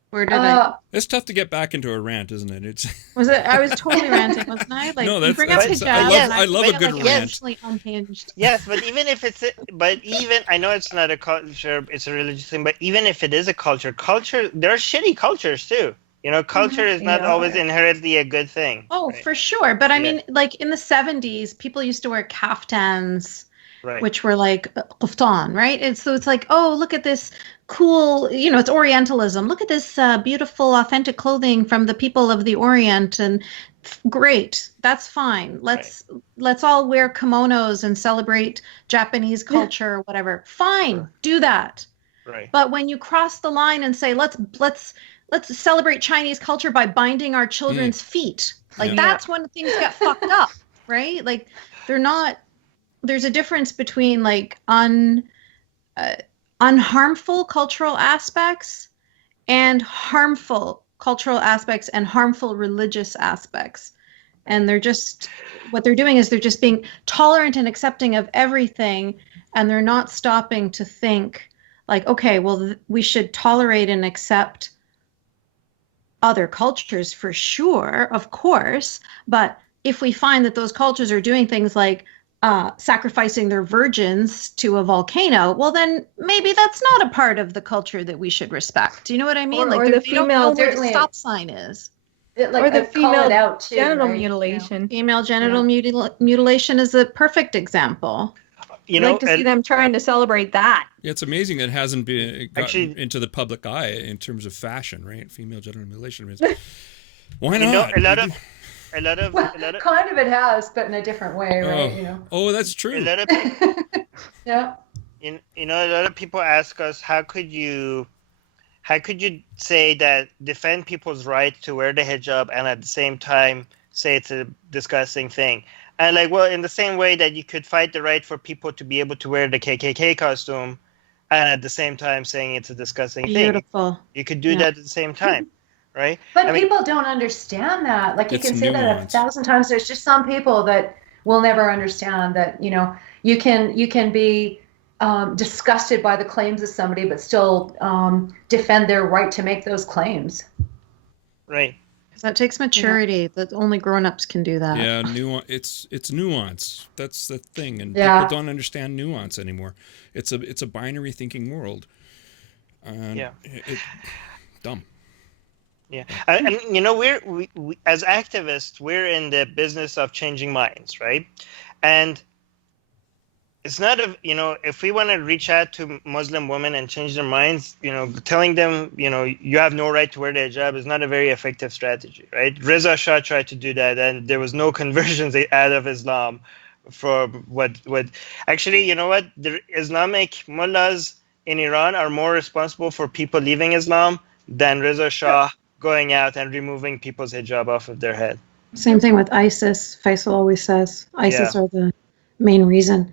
Where did I? It's tough to get back into a rant, isn't it? Was it? I was totally ranting, wasn't I? Like, no, that's. Bring up hijab, I love a good rant. Unhinged. Yes, but even if I know it's not a culture, it's a religious thing. But even if it is a culture, there are shitty cultures too. Culture is not always inherently a good thing. Oh, right? For sure. But I mean, like in the 70s, people used to wear kaftans, which were like kaftan, right? And so it's like, oh, look at this cool, it's Orientalism. Look at this beautiful, authentic clothing from the people of the Orient, and great, that's fine. Let's all wear kimonos and celebrate Japanese culture or whatever. Fine, do that. Right. But when you cross the line and say let's celebrate Chinese culture by binding our children's feet, that's when things get fucked up, right? Like there's a difference between like unharmful cultural aspects and harmful cultural aspects and harmful religious aspects. And what they're doing is they're just being tolerant and accepting of everything, and they're not stopping to think like, okay, well, we should tolerate and accept other cultures for sure, of course, but if we find that those cultures are doing things like sacrificing their virgins to a volcano, well, then maybe that's not a part of the culture that we should respect. Do you know what I mean? Or the female where the stop sign is. Or the female genital mutilation. Female genital mutilation is a perfect example. I'd like to see them trying to celebrate that. Yeah, it's amazing that it hasn't been gotten into the public eye in terms of fashion, right? Female genital mutilation. Why not? A lot of kind of it has, but in a different way, right? Oh, that's true. A lot of people, yeah. A lot of people ask us, how could you how could you say that defend people's right to wear the hijab and at the same time say it's a disgusting thing? And like, well, in the same way that you could fight the right for people to be able to wear the KKK costume and at the same time saying it's a disgusting thing. Beautiful. You could do that at the same time, right? But people don't understand that. Like, you can say that 1,000 times. There's just some people that will never understand that, you know, you can be disgusted by the claims of somebody, but still defend their right to make those claims. Right. That takes maturity. That only grown-ups can do that. Yeah, it's nuance. That's the thing, and people don't understand nuance anymore. It's a binary thinking world. Dumb. Yeah, and you know, we as activists, we're in the business of changing minds, right? And it's not if we want to reach out to Muslim women and change their minds, you know, telling them, you know, you have no right to wear the hijab is not a very effective strategy, right? Reza Shah tried to do that, and there was no conversions out of Islam for what actually, you know what? The Islamic mullahs in Iran are more responsible for people leaving Islam than Reza Shah going out and removing people's hijab off of their head. Same thing with ISIS. Faisal always says ISIS are the main reason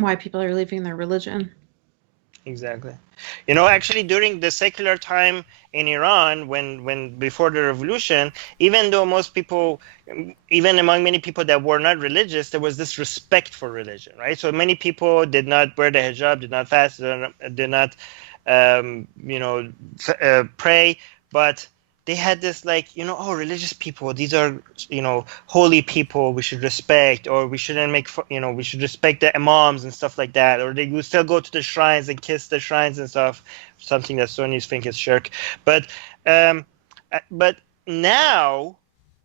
why people are leaving their religion. Exactly. You know, actually during the secular time in Iran, when before the revolution, even though most people, even among many people that were not religious, there was this respect for religion, right? So many people did not wear the hijab, did not fast, did not pray, but they had this, like, you know, oh, religious people, these are, you know, holy people we should respect, or we shouldn't make, you know, we should respect the imams and stuff like that, or they would still go to the shrines and kiss the shrines and stuff, something that Sunnis think is shirk. But now,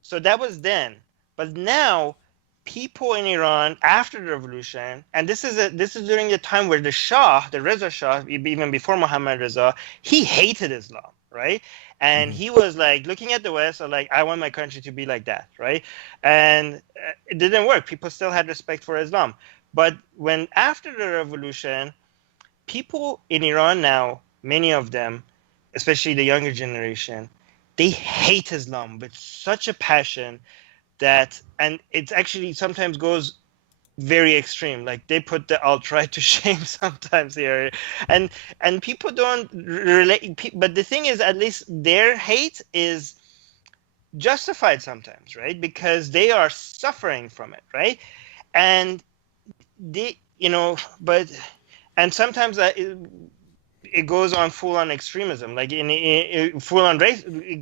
so that was then, but now people in Iran after the revolution, and this is during the time where the Shah, the Reza Shah, even before Muhammad Reza, he hated Islam, right? And he was like looking at the West, like, I want my country to be like that, right? And it didn't work. People still had respect for Islam. But when after the revolution, people in Iran now, many of them, especially the younger generation, they hate Islam with such a passion that, and it actually sometimes goes very extreme. Like, they put the alt-right to shame sometimes here, and people don't relate. But the thing is, at least their hate is justified sometimes, right? Because they are suffering from it, right? And they, you know, and sometimes it goes on full-on extremism, like in full-on race. It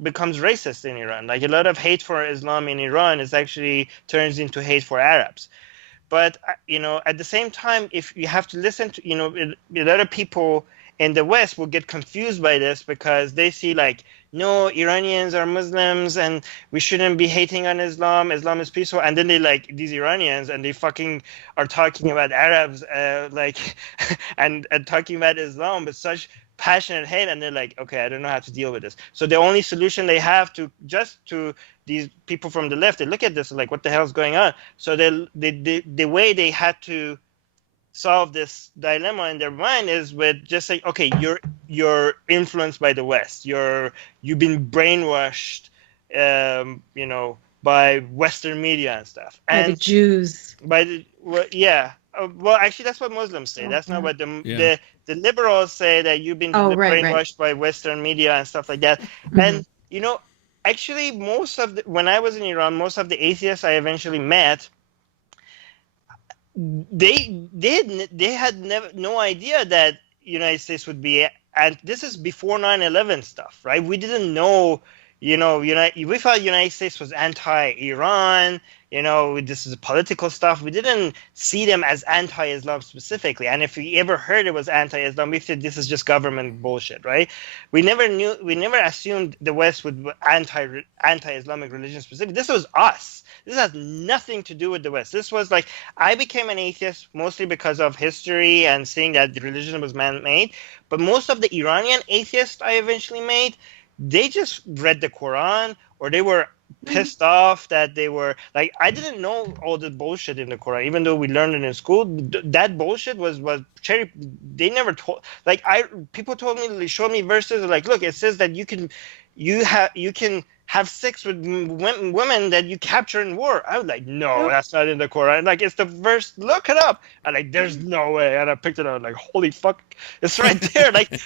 becomes racist in Iran. Like, a lot of hate for Islam in Iran is actually turns into hate for Arabs. But you know, at the same time, if you have to listen to, you know, a lot of people in the West will get confused by this because they see, like, no, Iranians are Muslims and we shouldn't be hating on Islam. Islam is peaceful. And then they like these Iranians and they fucking are talking about Arabs, and talking about Islam with such passionate hate. And they're like, okay, I don't know how to deal with this. So the only solution they have to these people from the left, they look at this like, what the hell is going on? So the way they had to solve this dilemma in their mind is with just saying, okay, you're influenced by the West. You've been brainwashed, you know, by Western media and stuff. And by the Jews. Well, actually, that's what Muslims say. That's not what the liberals say, that you've been brainwashed by Western media and stuff like that. Mm-hmm. And you know, actually, when I was in Iran, most of the atheists I eventually met, they had no idea that United States would be, and this is before 9/11 stuff, right? We didn't know, you know, we thought United States was anti-Iran, you know, this is political stuff. We didn't see them as anti-Islam specifically, and if we ever heard it was anti-Islam, we said this is just government bullshit, right? We never assumed the West would be anti-Islamic religion specifically. This was us. This has nothing to do with the West. This was like, I became an atheist mostly because of history and seeing that the religion was man-made. But most of the Iranian atheists I eventually made, they just read the Quran, or they were pissed off that they were like, I didn't know all the bullshit in the Quran, even though we learned it in school. That bullshit was cherry. They never told, like, people told me, they showed me verses like, look, it says that you can have sex with women that you capture in war. I was like, no, that's not in the Quran. Like, it's the verse, look it up. And like, there's no way. And I picked it up, like, holy fuck, it's right there. Like,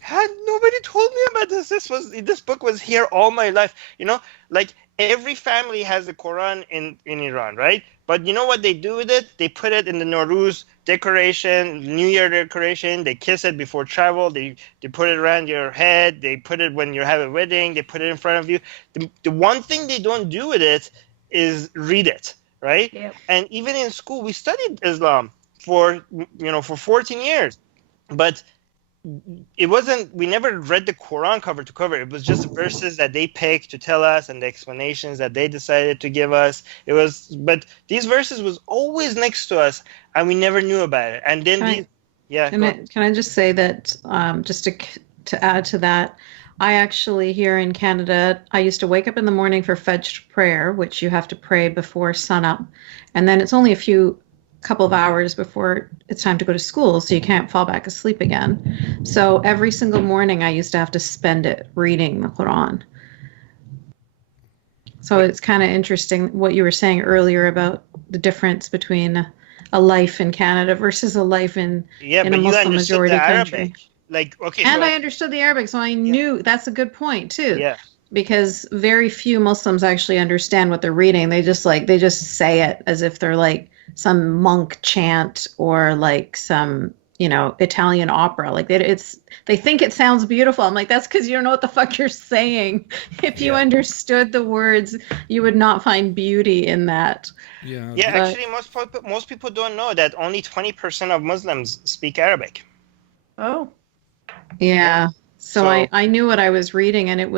had nobody told me about this. This book was here all my life. You know, like, every family has a Quran in Iran, right? But you know what they do with it? They put it in the Nowruz decoration, New Year decoration. They kiss it before travel. They put it around your head. They put it when you have a wedding. They put it in front of you. The one thing they don't do with it is read it, right? Yep. And even in school, we studied Islam for 14 years, but it wasn't, we never read the Quran cover to cover. It was just verses that they picked to tell us and the explanations that they decided to give us. But these verses was always next to us and we never knew about it. And then can I just say that just to add to that, I actually, here in Canada, I used to wake up in the morning for Fajr prayer, which you have to pray before sunup, and then it's only a couple of hours before it's time to go to school, so you can't fall back asleep again. So every single morning I used to have to spend it reading the Quran. So it's kind of interesting what you were saying earlier about the difference between a life in Canada versus a life in a Muslim majority country. I understood the Arabic, so I knew that's a good point too. Yeah. Because very few Muslims actually understand what they're reading. They just say it as if they're like some monk chant or like some, Italian opera. Like they think it sounds beautiful. I'm like, that's because you don't know what the fuck you're saying. If you understood the words, you would not find beauty in that. Yeah. Yeah. Actually, most people don't know that only 20% of Muslims speak Arabic. Oh. Yeah. So I knew what I was reading, and the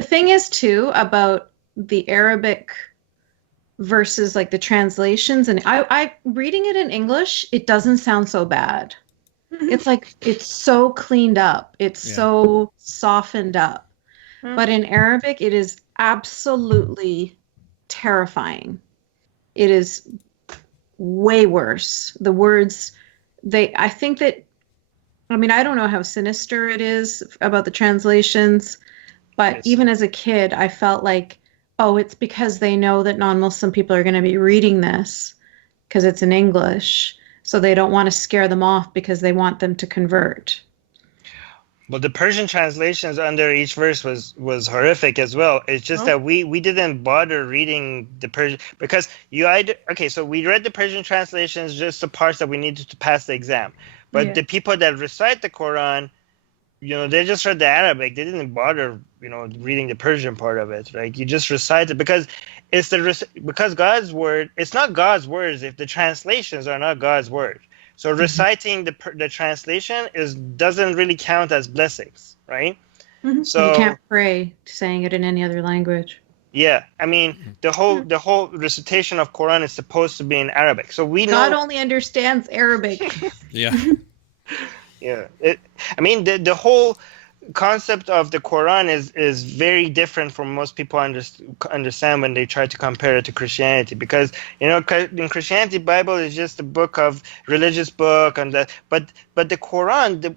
thing is too about the Arabic versus like the translations, and I reading it in English, it doesn't sound so bad. It's like, it's so cleaned up. It's so softened up. But in Arabic, it is absolutely terrifying. It is way worse. The words, I think that, I don't know how sinister it is about the translations, but even as a kid, I felt like, oh, it's because they know that non-Muslim people are going to be reading this because it's in English. So they don't want to scare them off because they want them to convert. Well, the Persian translations under each verse was horrific as well. It's just that we didn't bother reading the Persian because so we read the Persian translations, just the parts that we needed to pass the exam. But the people that recite the Quran, they just read the Arabic. They didn't bother, reading the Persian part of it. Like, you just recite it because because God's word. It's not God's words if the translations are not God's word. So reciting the translation doesn't really count as blessings, right? Mm-hmm. So you can't pray saying it in any other language. Yeah, the whole recitation of Quran is supposed to be in Arabic. So we know God only understands Arabic. Yeah. Yeah. The whole concept of the Quran is very different from most people understand when they try to compare it to Christianity, because in Christianity, Bible is just a book of religious book, and that, but the Quran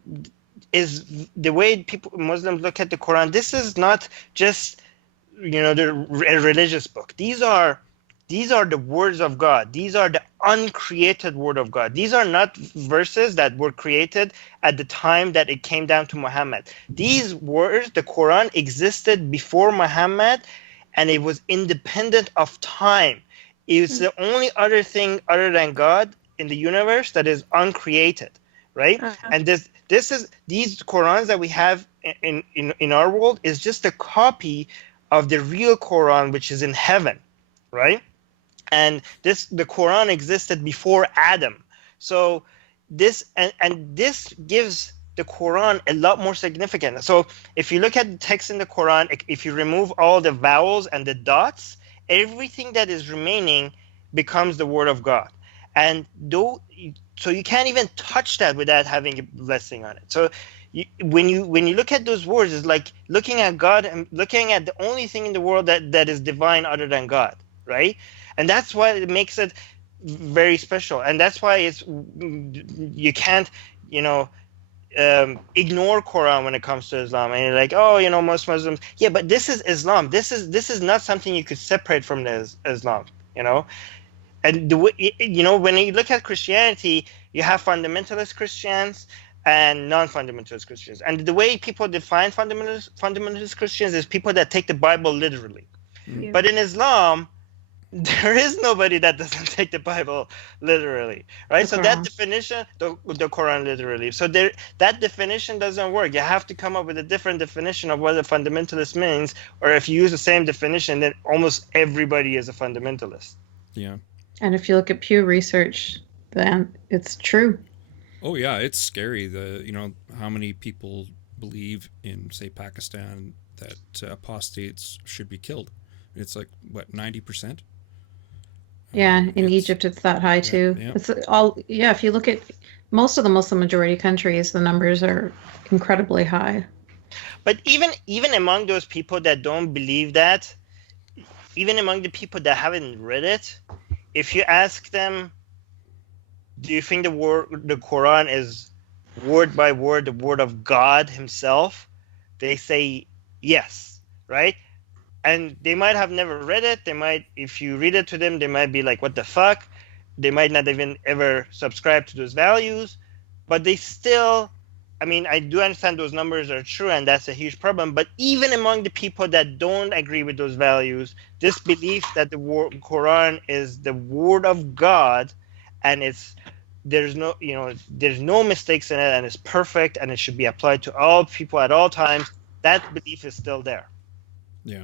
is the way Muslims look at the Quran. This is not just a religious book. These are the words of God. These are the uncreated word of God. These are not verses that were created at the time that it came down to Muhammad. These words, the Quran, existed before Muhammad, and it was independent of time. It's the only other thing other than God in the universe that is uncreated, right? Uh-huh. And these Qurans that we have in our world is just a copy of the real Quran, which is in heaven, right? And the Quran existed before Adam. So this gives the Quran a lot more significance. So if you look at the text in the Quran, if you remove all the vowels and the dots, everything that is remaining becomes the word of God. And so you can't even touch that without having a blessing on it. So when you look at those words, it's like looking at God and looking at the only thing in the world that is divine other than God, right? And that's why it makes it very special, and that's why you can't ignore Quran when it comes to Islam. And you're like, oh, most Muslims, yeah, but this is Islam. This is not something you could separate from Islam, And the way, when you look at Christianity, you have fundamentalist Christians and non-fundamentalist Christians. And the way people define fundamentalist Christians is people that take the Bible literally. Mm-hmm. But in Islam, there is nobody that doesn't take the Bible literally, right? So that definition, the Quran literally. So that definition doesn't work. You have to come up with a different definition of what a fundamentalist means, or if you use the same definition, then almost everybody is a fundamentalist. Yeah. And if you look at Pew Research, then it's true. Oh yeah, it's scary. How many people believe in, say, Pakistan that apostates should be killed? It's like what, 90%? Yeah, in Egypt it's that high too. Yeah. It's all if you look at most of the Muslim majority countries, the numbers are incredibly high. But even among those people that don't believe that, even among the people that haven't read it, if you ask them, do you think the Quran is word by word the word of God himself? They say yes, right? And they might have never read it. If you read it to them, they might be like, what the fuck? They might not even ever subscribe to those values. But they still, I do understand those numbers are true, and that's a huge problem. But even among the people that don't agree with those values, this belief that the Quran is the word of God, and there's no mistakes in it, and it's perfect, and it should be applied to all people at all times, that belief is still there. Yeah.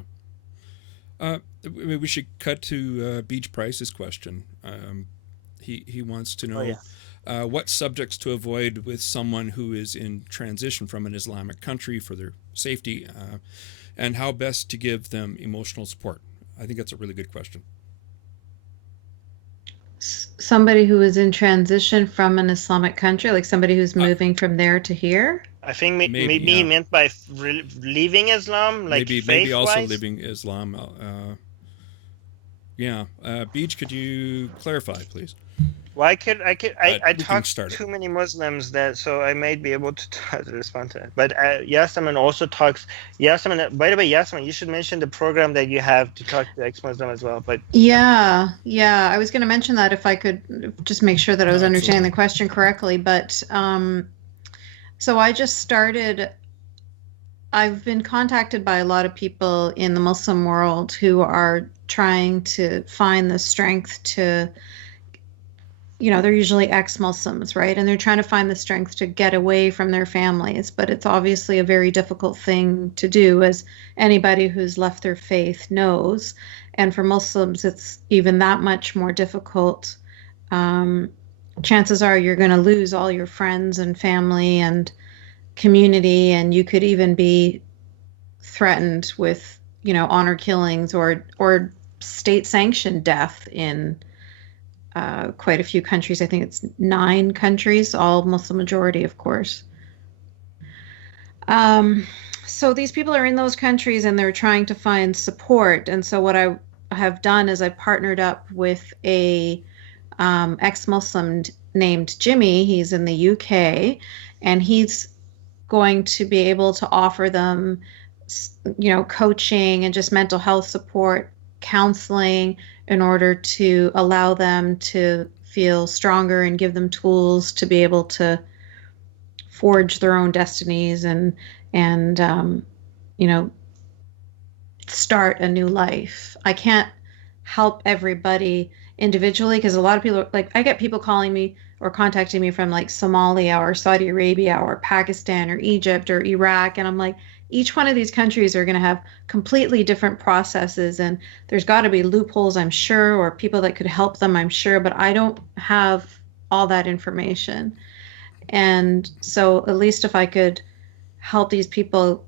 We should cut to Beach Price's question. He wants to know what subjects to avoid with someone who is in transition from an Islamic country for their safety, and how best to give them emotional support. I think that's a really good question. Somebody who is in transition from an Islamic country, like somebody who's moving from there to here? I think maybe he meant by leaving Islam, like maybe also leaving Islam. Beach, could you clarify, please? Well, I talk to too many Muslims so I might be able to respond to it. But Yasmine also talks. By the way, Yasmine, you should mention the program that you have to talk to ex-Muslim as well. But yeah, I was going to mention that if I could just make sure that I was understanding the question correctly. But so I just started. I've been contacted by a lot of people in the Muslim world who are trying to find the strength to, they're usually ex-Muslims, right? And they're trying to find the strength to get away from their families. But it's obviously a very difficult thing to do, as anybody who's left their faith knows. And for Muslims, it's even that much more difficult. Chances are you're going to lose all your friends and family and community, and you could even be threatened with, honor killings or state-sanctioned death in quite a few countries. I think it's 9 countries, all Muslim majority, of course. So these people are in those countries and they're trying to find support. And so what I have done is I partnered up with a ex-Muslim named Jimmy. He's in the UK, and he's going to be able to offer them, coaching and just mental health support, counseling, in order to allow them to feel stronger and give them tools to be able to forge their own destinies and start a new life. I can't help everybody individually, because a lot of people, I get people calling me or contacting me from Somalia or Saudi Arabia or Pakistan or Egypt or Iraq. And I'm like, each one of these countries are going to have completely different processes, and there's got to be loopholes, I'm sure, or people that could help them, I'm sure, but I don't have all that information. And so at least if I could help these people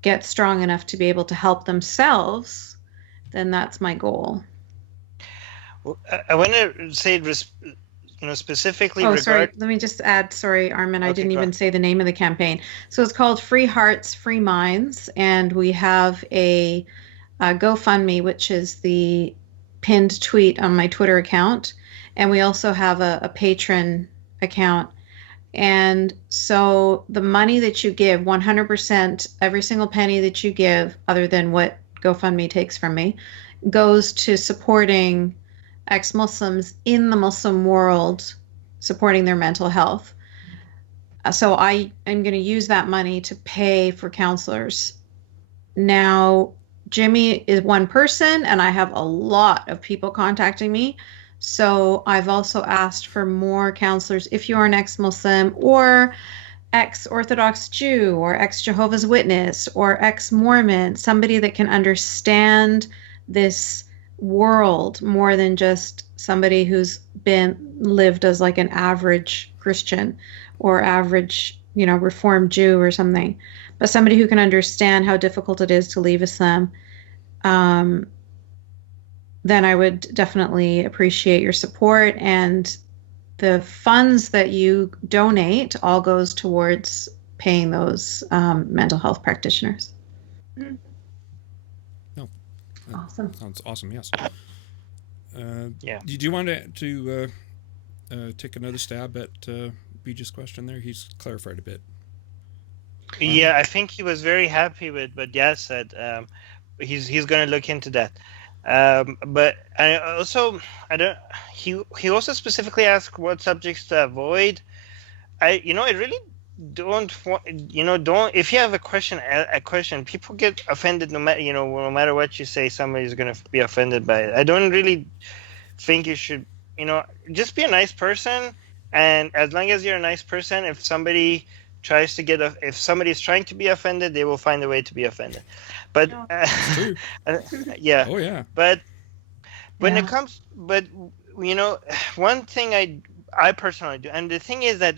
get strong enough to be able to help themselves, then that's my goal. Well, I want to say, specifically sorry, let me just add, sorry, Armin, I didn't even say the name of the campaign. So it's called Free Hearts, Free Minds, and we have a GoFundMe, which is the pinned tweet on my Twitter account, and we also have a Patreon account. And so the money that you give, 100%, every single penny that you give, other than what GoFundMe takes from me, goes to supporting ex-Muslims in the Muslim world, supporting their mental health. So I am going to use that money to pay for counselors. Now, Jimmy is one person, and I have a lot of people contacting me. So I've also asked for more counselors. If you are an ex-Muslim or ex-Orthodox Jew or ex-Jehovah's Witness or ex-Mormon, somebody that can understand this world more than just somebody who's lived as like an average Christian or average, Reformed Jew or something, but somebody who can understand how difficult it is to leave Islam, then I would definitely appreciate your support. And the funds that you donate all goes towards paying those mental health practitioners. No. Awesome. Sounds awesome, yes. Yeah. Did you want to take another stab at Bij's question there? He's clarified a bit. Yeah, I think he was very happy with what Yas said. He's going to look into that. But I also he also specifically asked what subjects to avoid. I really don't if you have a question, people get offended no matter what you say, somebody's going to be offended by it. I don't really think you should, just be a nice person, and as long as you're a nice person, if somebody tries to if somebody's trying to be offended, they will find a way to be offended. But yeah. Oh yeah. But when it comes, one thing I personally do, and the thing is that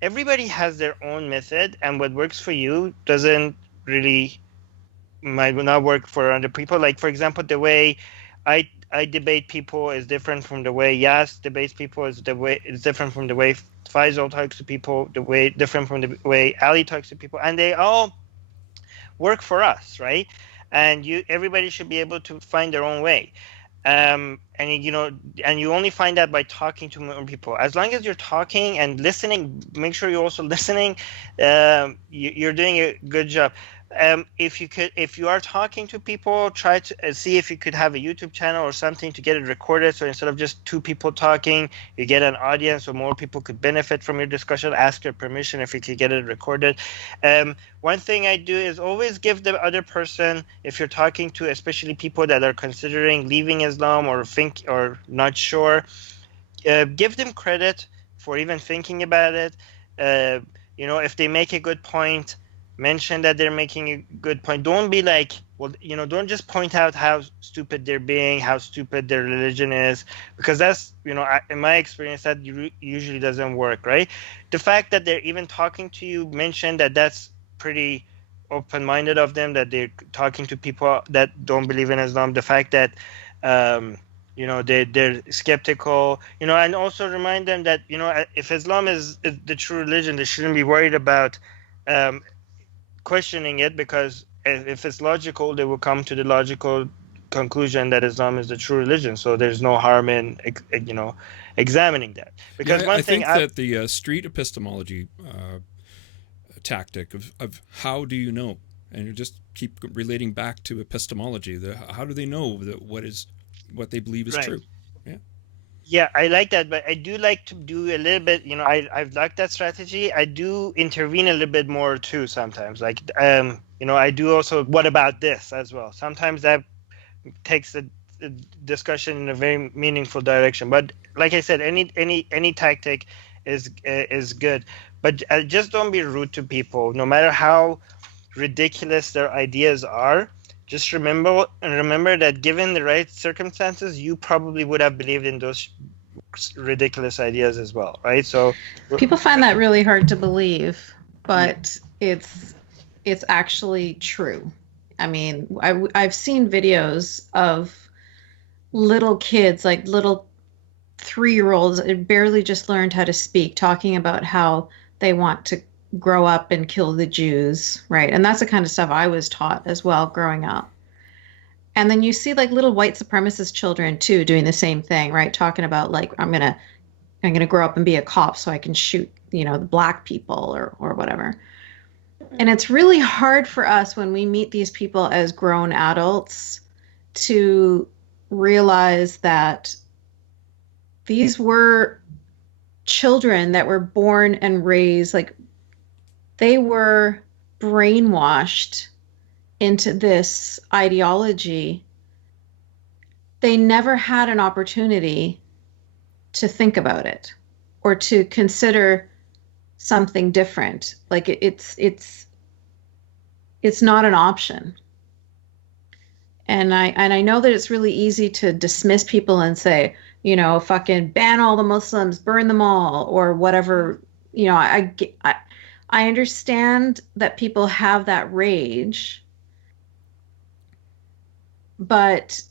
everybody has their own method, and what works for you might not work for other people. Like, for example, the way I debate people is different from the way Yas debates people. Is different from the way Faisal talks to people. Different from the way Ali talks to people, and they all work for us, right? And everybody should be able to find their own way. And you only find that by talking to more people. As long as you're talking and listening, make sure you're also listening. You're doing a good job. If you are talking to people, try to see if you could have a YouTube channel or something to get it recorded. So instead of just two people talking, you get an audience, so more people could benefit from your discussion. Ask your permission if you could get it recorded. One thing I do is always give the other person, if you're talking to especially people that are considering leaving Islam or not sure, give them credit for even thinking about it. If they make a good point, mention that they're making a good point. Don't be like, don't just point out how stupid they're being, how stupid their religion is, because that's, in my experience, that usually doesn't work, right? The fact that they're even talking to you, mention that that's pretty open-minded of them, that they're talking to people that don't believe in Islam. The fact that, they're skeptical, and also remind them that, if Islam is the true religion, they shouldn't be worried about questioning it, because if it's logical, they will come to the logical conclusion that Islam is the true religion. So there's no harm in examining that. Because I think that the street epistemology tactic of how do you know, and you just keep relating back to epistemology. How do they know that what they believe is true? Yeah, I like that, but I do like to do a little bit, I've liked that strategy. I do intervene a little bit more too sometimes. Like, I do also, what about this as well? Sometimes that takes the discussion in a very meaningful direction. But like I said, any tactic is good. But just don't be rude to people, no matter how ridiculous their ideas are. Just remember that given the right circumstances, you probably would have believed in those ridiculous ideas as well, right? So people find that really hard to believe, but it's actually true. I mean, I've seen videos of little kids, like little 3-year-olds barely just learned how to speak, talking about how they want to grow up and kill the Jews, right? And that's the kind of stuff I was taught as well growing up. And then you see like little white supremacist children too doing the same thing, right? Talking about like, I'm gonna grow up and be a cop so I can shoot, the black people or whatever. And it's really hard for us when we meet these people as grown adults to realize that these were children that were born and raised, like they were brainwashed into this ideology. They never had an opportunity to think about it or to consider something different. Like it's not an option. And I know that it's really easy to dismiss people and say, fucking ban all the Muslims, burn them all, or whatever. I understand that people have that rage, but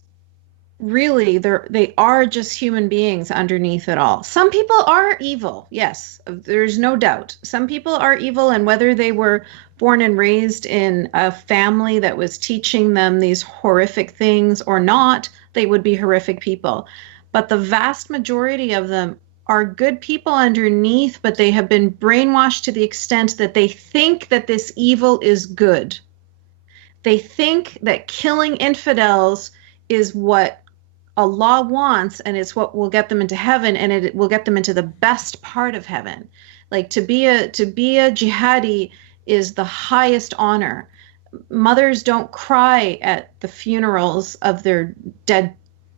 really they are just human beings underneath it all. Some people are evil, yes, there's no doubt. Some people are evil, and whether they were born and raised in a family that was teaching them these horrific things or not, they would be horrific people. But the vast majority of them are good people underneath, but they have been brainwashed to the extent that they think that this evil is good. They think that killing infidels is what Allah wants, and it's what will get them into heaven, and it will get them into the best part of heaven. Like to be a jihadi is the highest honor. Mothers don't cry at the funerals of their dead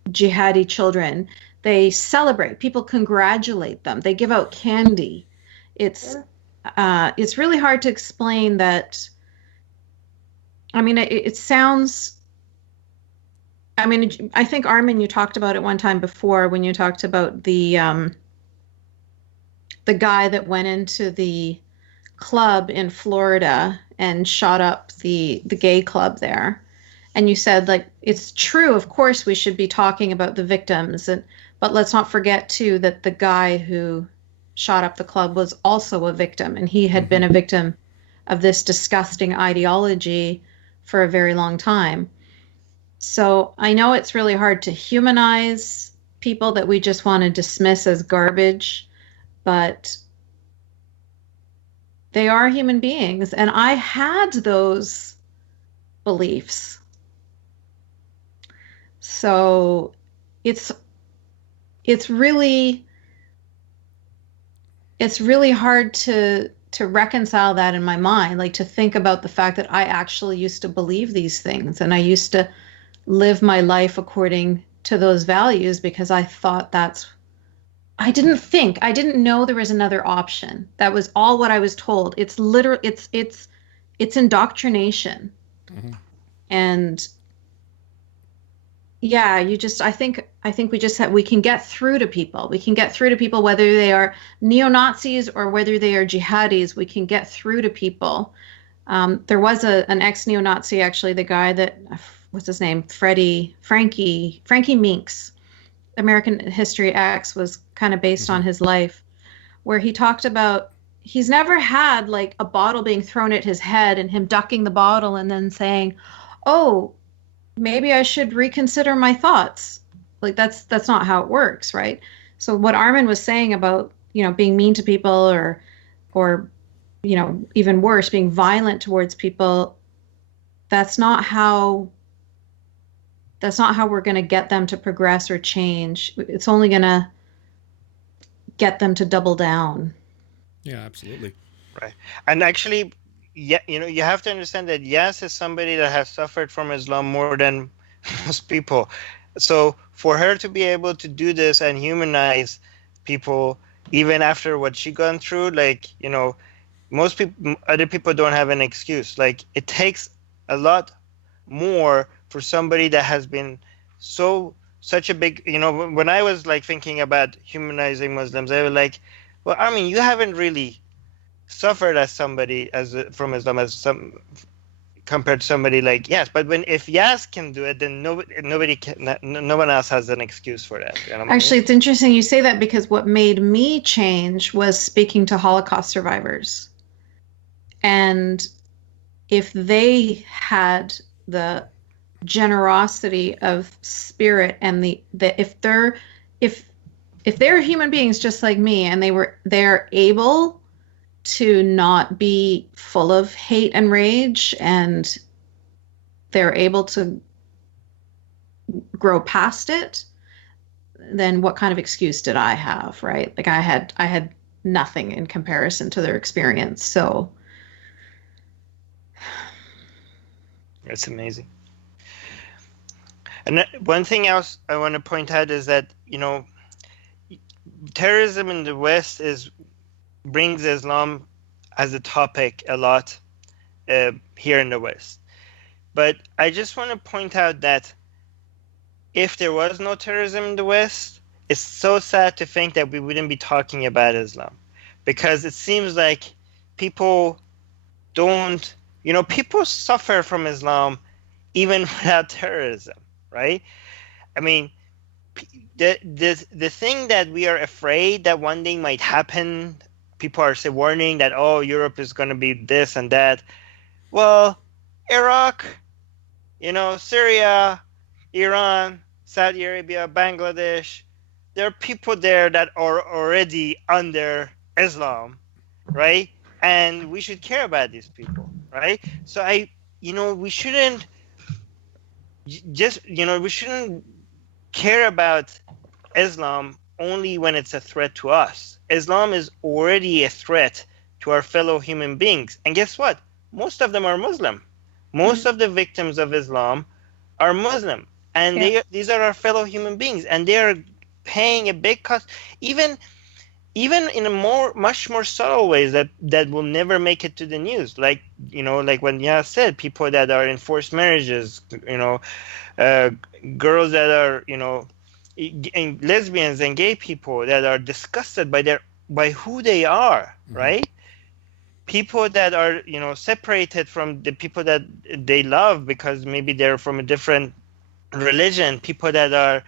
jihadi children. They celebrate. People congratulate them. They give out candy. It's really hard to explain that. I mean, it sounds. I mean, I think, Armin, you talked about it one time before when you talked about the guy that went into the club in Florida and shot up the gay club there. And you said, like, it's true, of course, we should be talking about the victims, but let's not forget, too, that the guy who shot up the club was also a victim, and he had been a victim of this disgusting ideology for a very long time. So I know it's really hard to humanize people that we just want to dismiss as garbage, but they are human beings. And I had those beliefs. So it's really hard to reconcile that in my mind, like to think about the fact that I actually used to believe these things, and I used to live my life according to those values because I thought I didn't know there was another option. That was all what I was told. It's literally, it's indoctrination. Mm-hmm. And yeah, I think we can get through to people. We can get through to people, whether they are neo-Nazis or whether they are jihadis, we can get through to people. There was an ex-neo-Nazi, actually, the guy that, what's his name? Frankie Meeks. American History X was kind of based on his life, where he talked about he's never had like a bottle being thrown at his head and him ducking the bottle and then saying, oh, maybe I should reconsider my thoughts. Like that's not how it works, right? So what Armin was saying about, being mean to people or even worse, being violent towards people, that's not how we're going to get them to progress or change. It's only going to get them to double down. Yeah, absolutely. Right. And actually, yeah, you have to understand that Yas is somebody that has suffered from Islam more than most people. So for her to be able to do this and humanize people, even after what she gone through, like, most people, other people don't have an excuse. Like, it takes a lot more for somebody that has been such a big, when I was like thinking about humanizing Muslims, I was like, well, I mean, you haven't really suffered as somebody from Islam as some, compared to somebody like Yas. But if Yas can do it, then nobody can. No one else has an excuse for that. You know what Actually, I mean? it's interesting you say that, because what made me change was speaking to Holocaust survivors. And if they had the generosity of spirit and if they're human beings just like me, and they're able to not be full of hate and rage, and they're able to grow past it, then what kind of excuse did I have, right? Like I had nothing in comparison to their experience. So That's amazing. And one thing else I want to point out is that, terrorism in the West brings Islam as a topic a lot here in the West. But I just want to point out that if there was no terrorism in the West, it's so sad to think that we wouldn't be talking about Islam, because it seems like people people suffer from Islam even without terrorism, right? I mean, the thing that we are afraid that one day might happen, people are warning that, oh, Europe is going to be this and that. Well, Iraq, Syria, Iran, Saudi Arabia, Bangladesh, there are people there that are already under Islam, right? And we should care about these people, right? So we shouldn't we shouldn't care about Islam only when it's a threat to us. Islam is already a threat to our fellow human beings. And guess what? Most of them are Muslim. Most of the victims of Islam are Muslim. And these are our fellow human beings. And they are paying a big cost, even in a much more subtle ways that will never make it to the news. Like when Yas said, people that are in forced marriages, girls that are, lesbians and gay people that are disgusted by who they are, right? People that are, separated from the people that they love because maybe they're from a different religion, people that are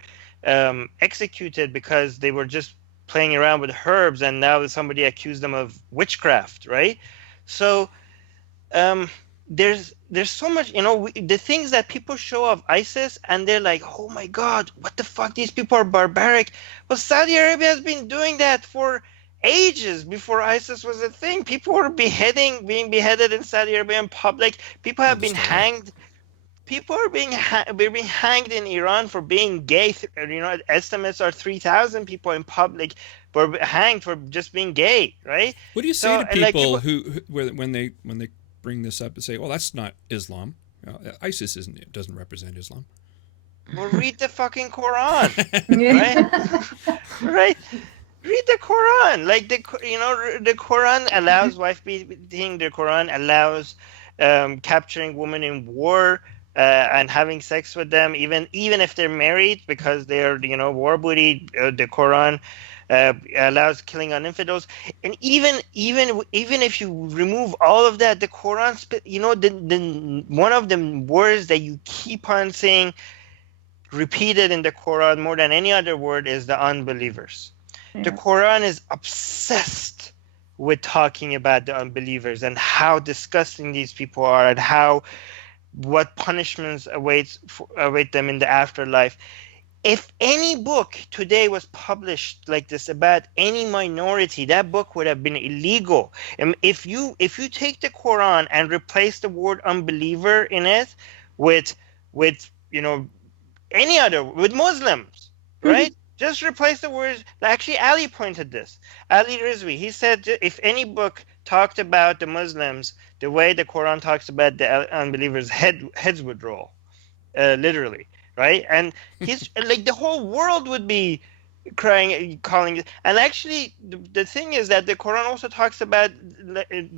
executed because they were just playing around with herbs and now somebody accused them of witchcraft, right? So there's so much, the things that people show of ISIS and they're like, oh my God, what the fuck, these people are barbaric. Well, Saudi Arabia has been doing that for ages before ISIS was a thing. People were being beheaded in Saudi Arabia in public. People have been hanged. People are being hanged in Iran for being gay. Estimates are 3,000 people in public were hanged for just being gay, right? What do you say to people who when they bring this up and say, "Well, that's not Islam. ISIS doesn't represent Islam." Well, read the fucking Quran, right? Right? Read the Quran. Like the Quran allows wife beating. The Quran allows capturing women in war. And having sex with them, even if they're married, because they're war booty. The Quran allows killing on infidels, and even if you remove all of that, the Quran, the one of the words that you keep on saying repeated in the Quran more than any other word is the unbelievers. Yeah. The Quran is obsessed with talking about the unbelievers and how disgusting these people are and what punishments await them in the afterlife. If any book today was published like this about any minority, that book would have been illegal. And if you take the Quran and replace the word unbeliever in it with any other, with Muslims, right? Just replace the words. Actually, Ali pointed this. Ali Rizvi, he said if any book talked about the Muslims the way the Quran talks about the unbelievers, heads would roll, literally, right? And he's like the whole world would be crying, calling it. And actually, the thing is that the Quran also talks about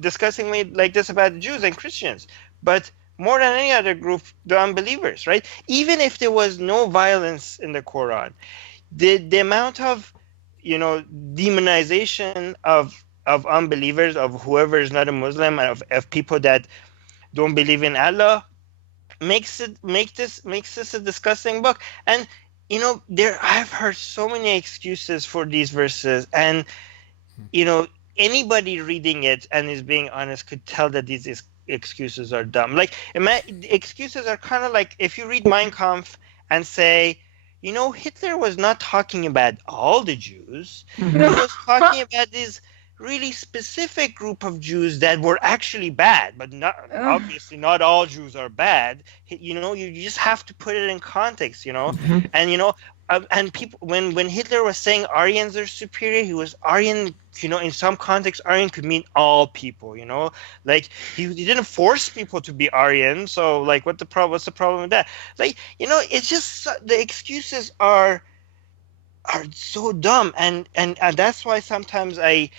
disgustingly like this about the Jews and Christians, but more than any other group, the unbelievers, right? Even if there was no violence in the Quran, the amount of demonization of unbelievers, of whoever is not a Muslim, of people that don't believe in Allah, makes this a disgusting book. And I've heard so many excuses for these verses, and anybody reading it and is being honest could tell that these excuses are dumb. Like, excuses are kind of like if you read Mein Kampf and say, Hitler was not talking about all the Jews. He was talking about this really specific group of Jews that were actually bad, but obviously not all Jews are bad. You just have to put it in context, and and people, when Hitler was saying Aryans are superior, he was Aryan. In some context, Aryan could mean all people. Like he didn't force people to be Aryan. So like, what's the problem with that? Like, it's just the excuses are so dumb, and that's why sometimes I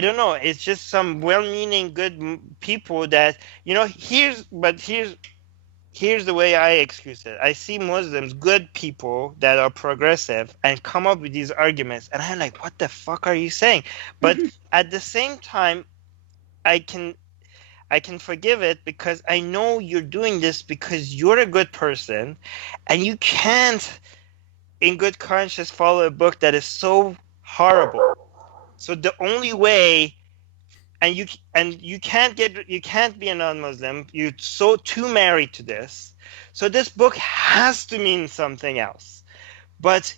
don't know. It's just some well-meaning, good people that Here's the way I excuse it. I see Muslims, good people that are progressive, and come up with these arguments, and I'm like, what the fuck are you saying? But at the same time, I can forgive it because I know you're doing this because you're a good person, and you can't, in good conscience, follow a book that is so horrible. So the only way, and you can't be a non-Muslim. You're too married to this. So this book has to mean something else. But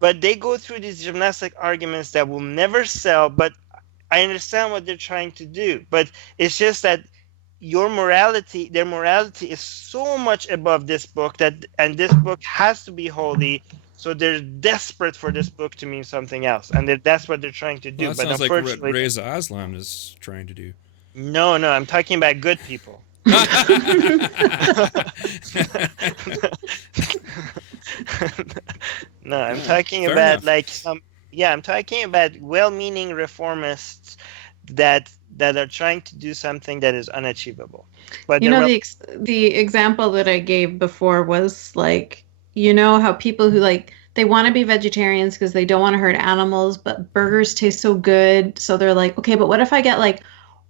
they go through these gymnastic arguments that will never sell. But I understand what they're trying to do. But it's just that their morality is so much above this book and this book has to be holy. So they're desperate for this book to mean something else, and that's what they're trying to do. Well, that sounds like what Reza Aslan is trying to do. No, I'm talking about good people. No, I'm talking Fair about enough. I'm talking about well-meaning reformists that are trying to do something that is unachievable. But the example that I gave before was like, how people who they want to be vegetarians because they don't want to hurt animals, but burgers taste so good. So they're like, okay, but what if I get like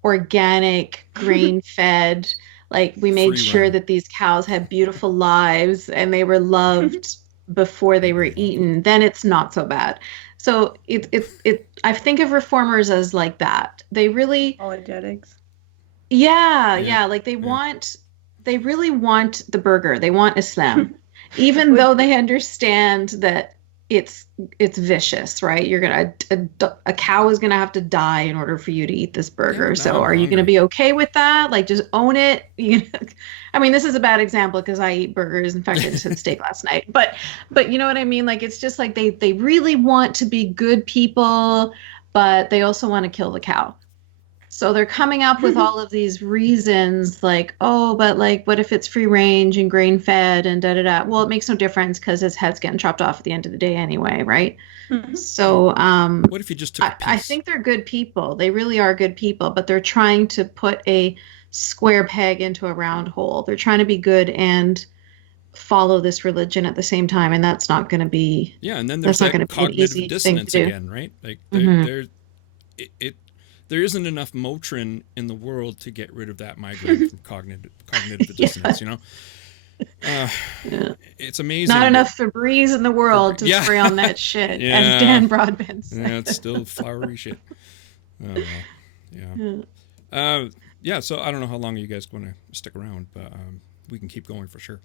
organic, grain-fed, like we made sure that these cows had beautiful lives and they were loved before they were eaten, then it's not so bad. So I think of reformers as like that. They really apologetics. Yeah. Like they really want the burger. They want Islam. Even though they understand that it's vicious, right? A cow is gonna have to die in order for you to eat this burger. Yeah, so are you gonna be okay with that? Like, just own it. I mean, this is a bad example because I eat burgers. In fact, I just had steak last night. But you know what I mean? Like, it's just like they really want to be good people, but they also want to kill the cow. So they're coming up with all of these reasons like, oh, but like, what if it's free range and grain fed and da-da-da? Well, it makes no difference because his head's getting chopped off at the end of the day anyway, right? So what if you just took a piece? I think they're good people. They really are good people, but they're trying to put a square peg into a round hole. They're trying to be good and follow this religion at the same time, and that's not going to be and then there's that cognitive dissonance again, right? Like there isn't enough Motrin in the world to get rid of that migraine from cognitive dissonance, It's amazing. Not enough Febreze in the world to spray on that shit, as Dan Broadbent said. Yeah, it's still flowery shit. So I don't know how long you guys going to stick around, but we can keep going for sure.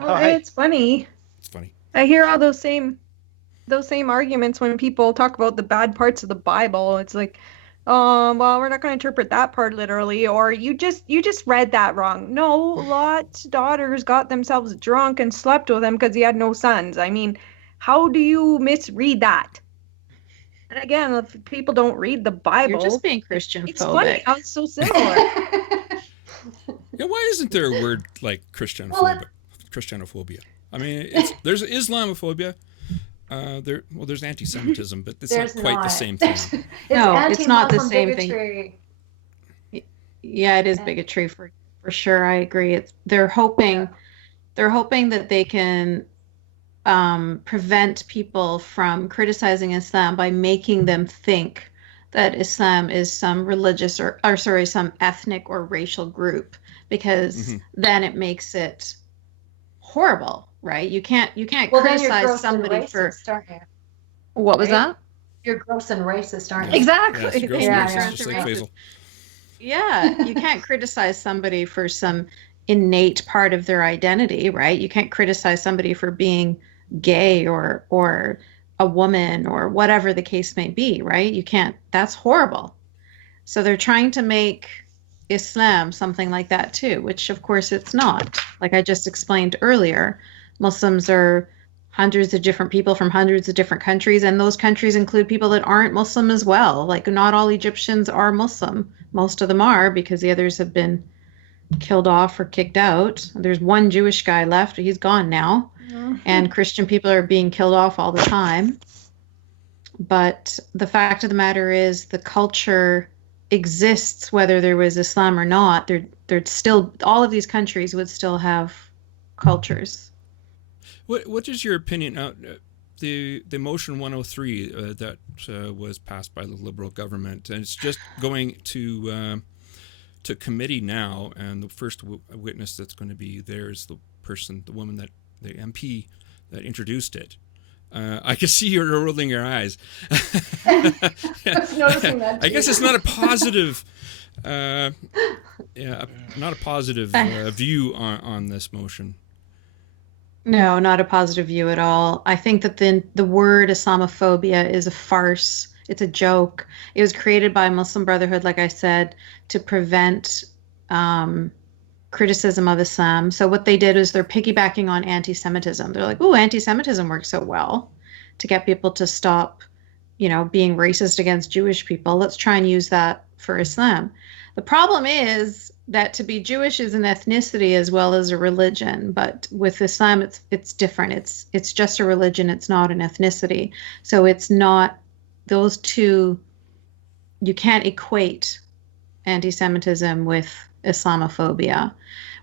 It's funny. It's funny. I hear all those same arguments when people talk about the bad parts of the Bible. It's like, well, we're not going to interpret that part literally, or you just read that wrong. No, Lot's daughters got themselves drunk and slept with him because he had no sons. I mean, how do you misread that? And again, if people don't read the Bible, you're just being Christian phobic. It's funny how it's so similar. Why isn't there a word like Christianophobia? I mean, there's Islamophobia. There's anti-Semitism, but it's not quite the same thing. It's not the same bigotry. Thing. Yeah, it is bigotry for sure. I agree. They're hoping that they can prevent people from criticizing Islam by making them think that Islam is some religious or some ethnic or racial group, because then it makes it horrible, right? You can't criticize somebody for. What was that? You're gross and racist, aren't you? Exactly. Yeah, you can't criticize somebody for some innate part of their identity, right? You can't criticize somebody for being gay or a woman or whatever the case may be, right? You can't. That's horrible. So they're trying to make Islam something like that too, which of course it's not. Like I just explained earlier, Muslims are hundreds of different people from hundreds of different countries, and those countries include people that aren't Muslim as well. Like not all Egyptians are Muslim. Most of them are, because the others have been killed off or kicked out. There's one Jewish guy left. He's gone now. And Christian people are being killed off all the time. But the fact of the matter is the culture exists whether there was Islam or not. There'd still, all of these countries would still have cultures. What is your opinion? The motion 103 that was passed by the Liberal government, and it's just going to committee now, and the first witness that's going to be there is the woman that the MP that introduced it. I can see you're rolling your eyes. I was noticing that too. I guess it's not a positive, not a positive view on this motion. No, not a positive view at all. I think that the word Islamophobia is a farce. It's a joke. It was created by Muslim Brotherhood, like I said, to prevent criticism of Islam. So what they did is they're piggybacking on anti-Semitism. They're like, oh, anti-Semitism works so well to get people to stop, being racist against Jewish people. Let's try and use that for Islam. The problem is that to be Jewish is an ethnicity as well as a religion, but with Islam, it's different. It's just a religion. It's not an ethnicity. So it's not those two. You can't equate anti-Semitism with Islamophobia.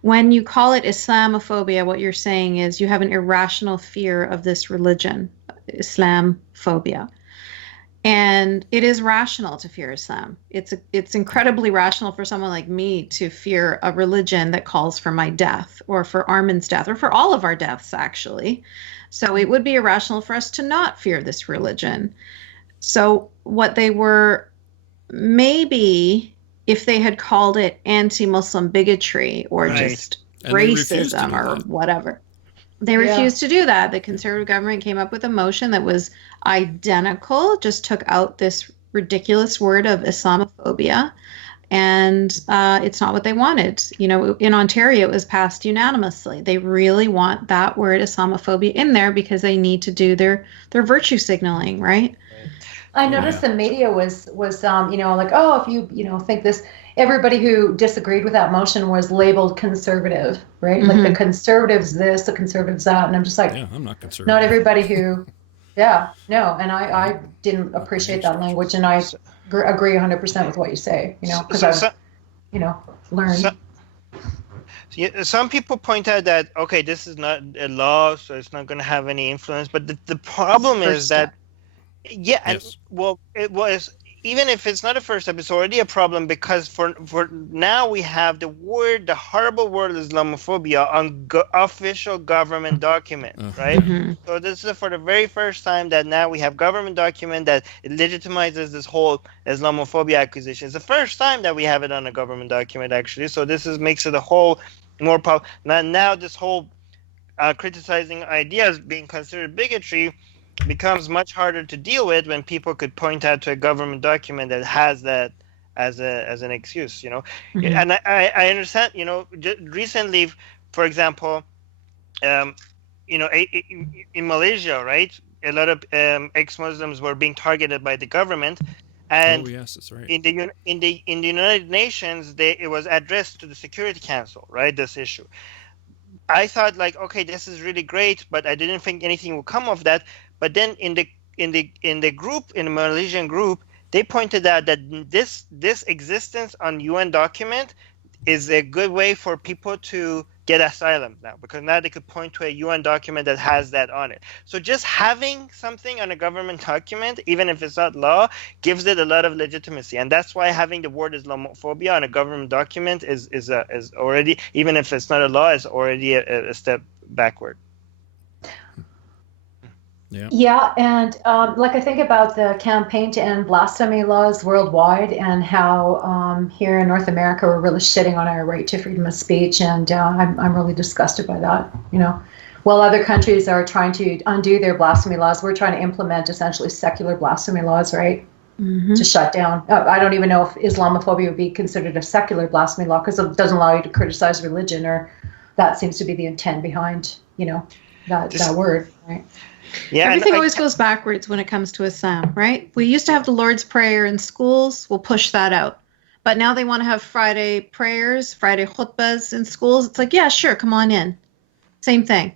When you call it Islamophobia, what you're saying is you have an irrational fear of this religion, Islamophobia. And it is rational to fear Islam. It's incredibly rational for someone like me to fear a religion that calls for my death, or for Armin's death, or for all of our deaths, actually. So it would be irrational for us to not fear this religion. So what they were, maybe if they had called it anti-Muslim bigotry or just racism or whatever. They refused to do that. The conservative government came up with a motion that was identical, just took out this ridiculous word of Islamophobia, and it's not what they wanted. In Ontario, it was passed unanimously. They really want that word Islamophobia in there because they need to do their virtue signaling, right? I noticed the media was like, oh, if you think this, everybody who disagreed with that motion was labeled conservative, right? Mm-hmm. Like the conservatives this, the conservatives that, and I'm just like, I'm not conservative. Not everybody who, and I didn't appreciate that language, and I agree 100% with what you say, because I've, learned. Some people point out that, okay, this is not a law, so it's not going to have any influence, but the problem is that, it was, even if it's not a first step, it's already a problem, because for now we have the horrible word Islamophobia on official government document, right? Mm-hmm. So this is for the very first time that now we have government document that it legitimizes this whole Islamophobia accusation. It's the first time that we have it on a government document, actually. So this makes it a whole more powerful. Now this whole criticizing ideas being considered bigotry becomes much harder to deal with when people could point out to a government document that has that as an excuse, Mm-hmm. And I understand, recently, for example, in Malaysia, right, a lot of ex-Muslims were being targeted by the government, and that's right. in the United Nations, it was addressed to the Security Council, right, this issue. I thought, like, okay, this is really great, but I didn't think anything would come of that. But then in the group, in the Malaysian group, they pointed out that this existence on UN document is a good way for people to get asylum now, because now they could point to a UN document that has that on it. So just having something on a government document, even if it's not law, gives it a lot of legitimacy, and that's why having the word Islamophobia on a government document is already, even if it's not a law, is already a step backward. Yeah, and like I think about the campaign to end blasphemy laws worldwide, and how here in North America we're really shitting on our right to freedom of speech, and I'm really disgusted by that. While other countries are trying to undo their blasphemy laws, we're trying to implement essentially secular blasphemy laws, right? Mm-hmm. To shut down. I don't even know if Islamophobia would be considered a secular blasphemy law, because it doesn't allow you to criticize religion, or that seems to be the intent behind that word, right? Yeah, everything always goes backwards when it comes to Islam, right? We used to have the Lord's Prayer in schools. We'll push that out. But now they want to have Friday prayers, Friday khutbahs in schools. It's like, yeah, sure, come on in. Same thing,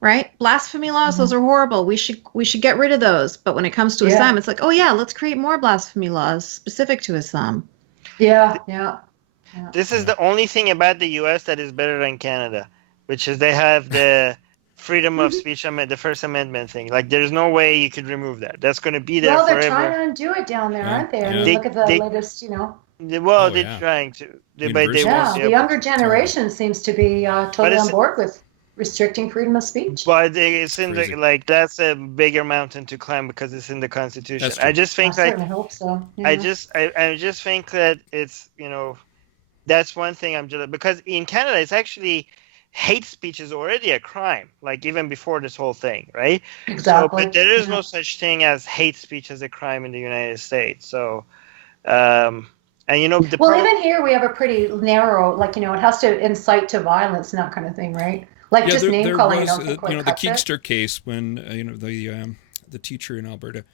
right? Blasphemy laws, those are horrible. We should get rid of those. But when it comes to Islam, it's like, oh yeah, let's create more blasphemy laws specific to Islam. Yeah. This is the only thing about the U.S. that is better than Canada, which is they have the freedom of speech, the First Amendment thing. Like, there's no way you could remove that. That's going to be there forever. Well, they're trying to undo it down there, aren't they? I mean, look at the latest, They're trying to. The younger generation seems to be totally on board with restricting freedom of speech. But it's in that's a bigger mountain to climb, because it's in the Constitution. I just think I hope so. Yeah. I just think that it's, that's one thing I'm just, because in Canada it's actually, hate speech is already a crime, like even before this whole thing, right? Exactly. So, but there is no such thing as hate speech as a crime in the United States. So, and even here we have a pretty narrow, it has to incite to violence and that kind of thing, right? Like just name calling. The Keekster case, when the teacher in Alberta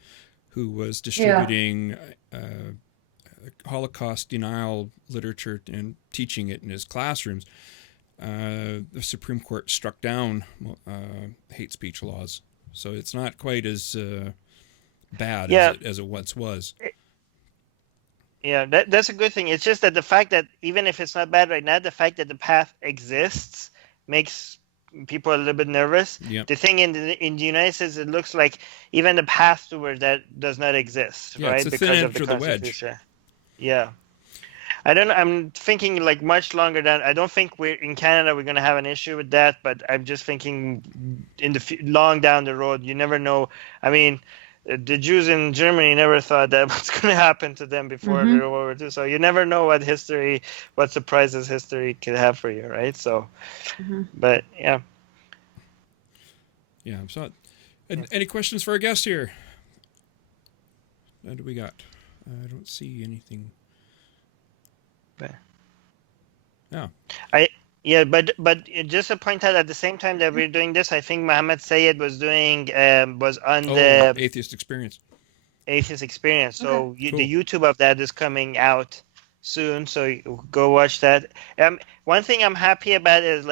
who was distributing Holocaust denial literature and teaching it in his classrooms. The Supreme Court struck down hate speech laws, so it's not quite as bad as it once was. Yeah, that's a good thing. It's just that the fact that even if it's not bad right now, the fact that the path exists makes people a little bit nervous. Yep. The thing in the United States, it looks like even the path toward that does not exist, right? It's the thin edge of the wedge. Yeah. I'm thinking much longer down. I don't think in Canada we're going to have an issue with that, but I'm just thinking long down the road. You never know. I mean, the Jews in Germany never thought that was going to happen to them before World War II. So you never know what surprises history could have for you, right? So, but yeah. Yeah. So, any questions for our guest here? What do we got? I don't see anything. But just to point out, at the same time that we're doing this, I think Mohammed Saeed was on the Atheist Experience. So the YouTube of that is coming out soon, so go watch that. One thing I'm happy about is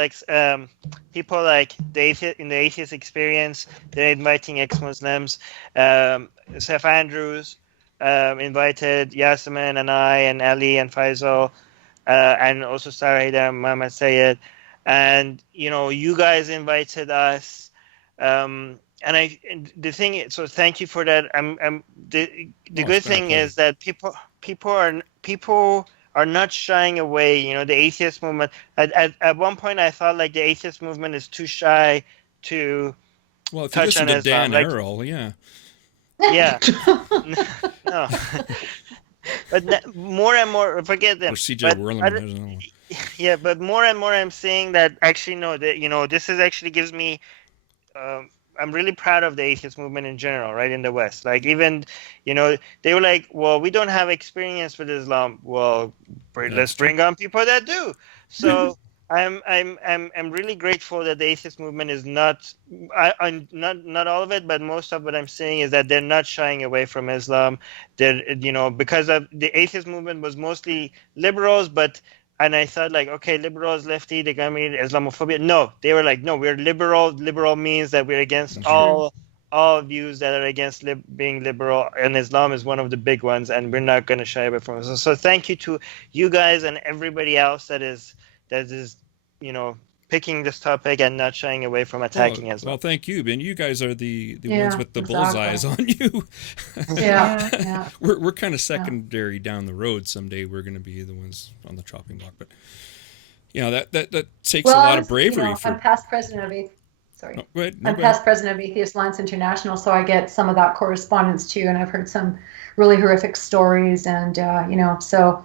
people like in the Atheist Experience, they're inviting ex-Muslims. Seth Andrews invited Yasmine and I and Ali and Faisal. And also Saeed and Mohammed Saeed, and you guys invited us, so thank you for that. The good thing is that people are not shying away. The atheist movement. At one point, I thought the atheist movement is too shy to touch on Islam. Well, if you listen to Dan Errol, yeah. No. But more and more, forget them. Or C.J. Werleman. Yeah, but more and more I'm seeing that actually, no, that this is actually gives me. I'm really proud of the atheist movement in general, right, in the West. Even, they were like, well, we don't have experience with Islam. Well, let's bring on people that do. So I'm really grateful that the atheist movement is not all of it, but most of what I'm seeing is that they're not shying away from Islam. They're, because of the atheist movement was mostly liberals, and I thought okay, liberals, lefty, they're gonna mean Islamophobia. No, they were no, we're liberal. Liberal means that we're against all all views that are against being liberal, and Islam is one of the big ones, and we're not going to shy away from it. So thank you to you guys and everybody else that is picking this topic and not shying away from attacking as well. Well, thank you, Ben. You guys are the ones with the bullseyes on you. Yeah. We're kind of secondary down the road. Someday we're going to be the ones on the chopping block, but that takes a lot of bravery. I'm past president of I'm past president of Atheist Alliance International, so I get some of that correspondence too, and I've heard some really horrific stories, and so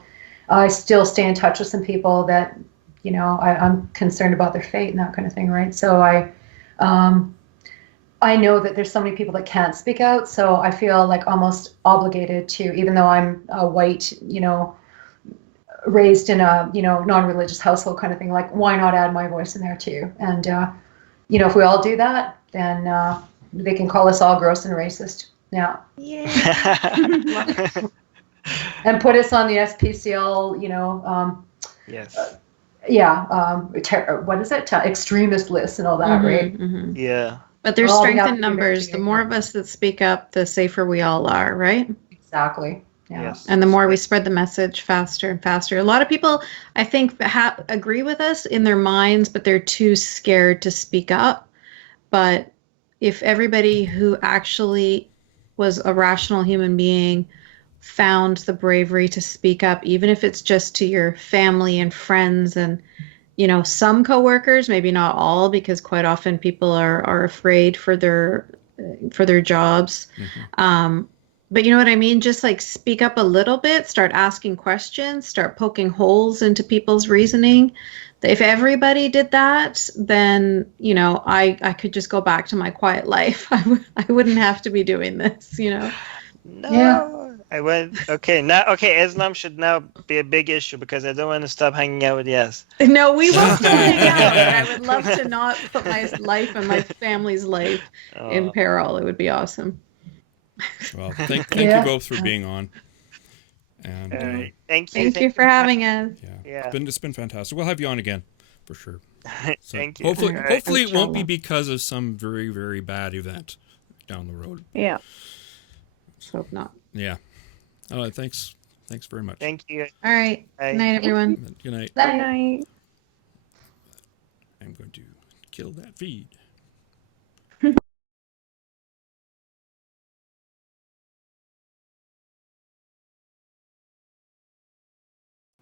I still stay in touch with some people that I'm concerned about their fate and that kind of thing, right? So I know that there's so many people that can't speak out, so I feel like almost obligated to, even though I'm a white, raised in a non-religious household kind of thing, like why not add my voice in there too? And if we all do that, then they can call us all gross and racist. Yeah. And put us on the SPCL, yes. What is it? Extremist lists and all that, right? Mm-hmm. Yeah. But there's strength in numbers. The more of us that speak up, the safer we all are, right? Exactly. Yeah. Yes. And the more we spread the message faster and faster. A lot of people, I think, agree with us in their minds, but they're too scared to speak up. But if everybody who actually was a rational human being found the bravery to speak up, even if it's just to your family and friends and, some coworkers, maybe not all, because quite often people are afraid for their jobs. Mm-hmm. But you know what I mean? Just like speak up a little bit, start asking questions, start poking holes into people's reasoning. If everybody did that, then, I could just go back to my quiet life. I wouldn't have to be doing this, No. Yeah. I went, Islam should now be a big issue because I don't want to stop hanging out with Yas. No, we will still hang out. And I would love to not put my life and my family's life in peril. It would be awesome. Well, thank you both for being on. And thank you. Thank you for having us. Yeah. It's been fantastic. We'll have you on again for sure. So thank you. Hopefully it won't be because of some very, very bad event down the road. Yeah. Let's hope not. Yeah. Oh, thanks very much. Thank you. All right. Good night, everyone. Good night. Good night. I'm going to kill that feed.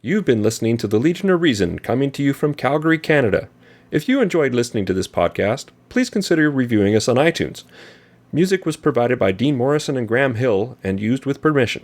You've been listening to the Legion of Reason, coming to you from Calgary, Canada. If you enjoyed listening to this podcast, please consider reviewing us on iTunes. Music was provided by Dean Morrison and Graham Hill and used with permission.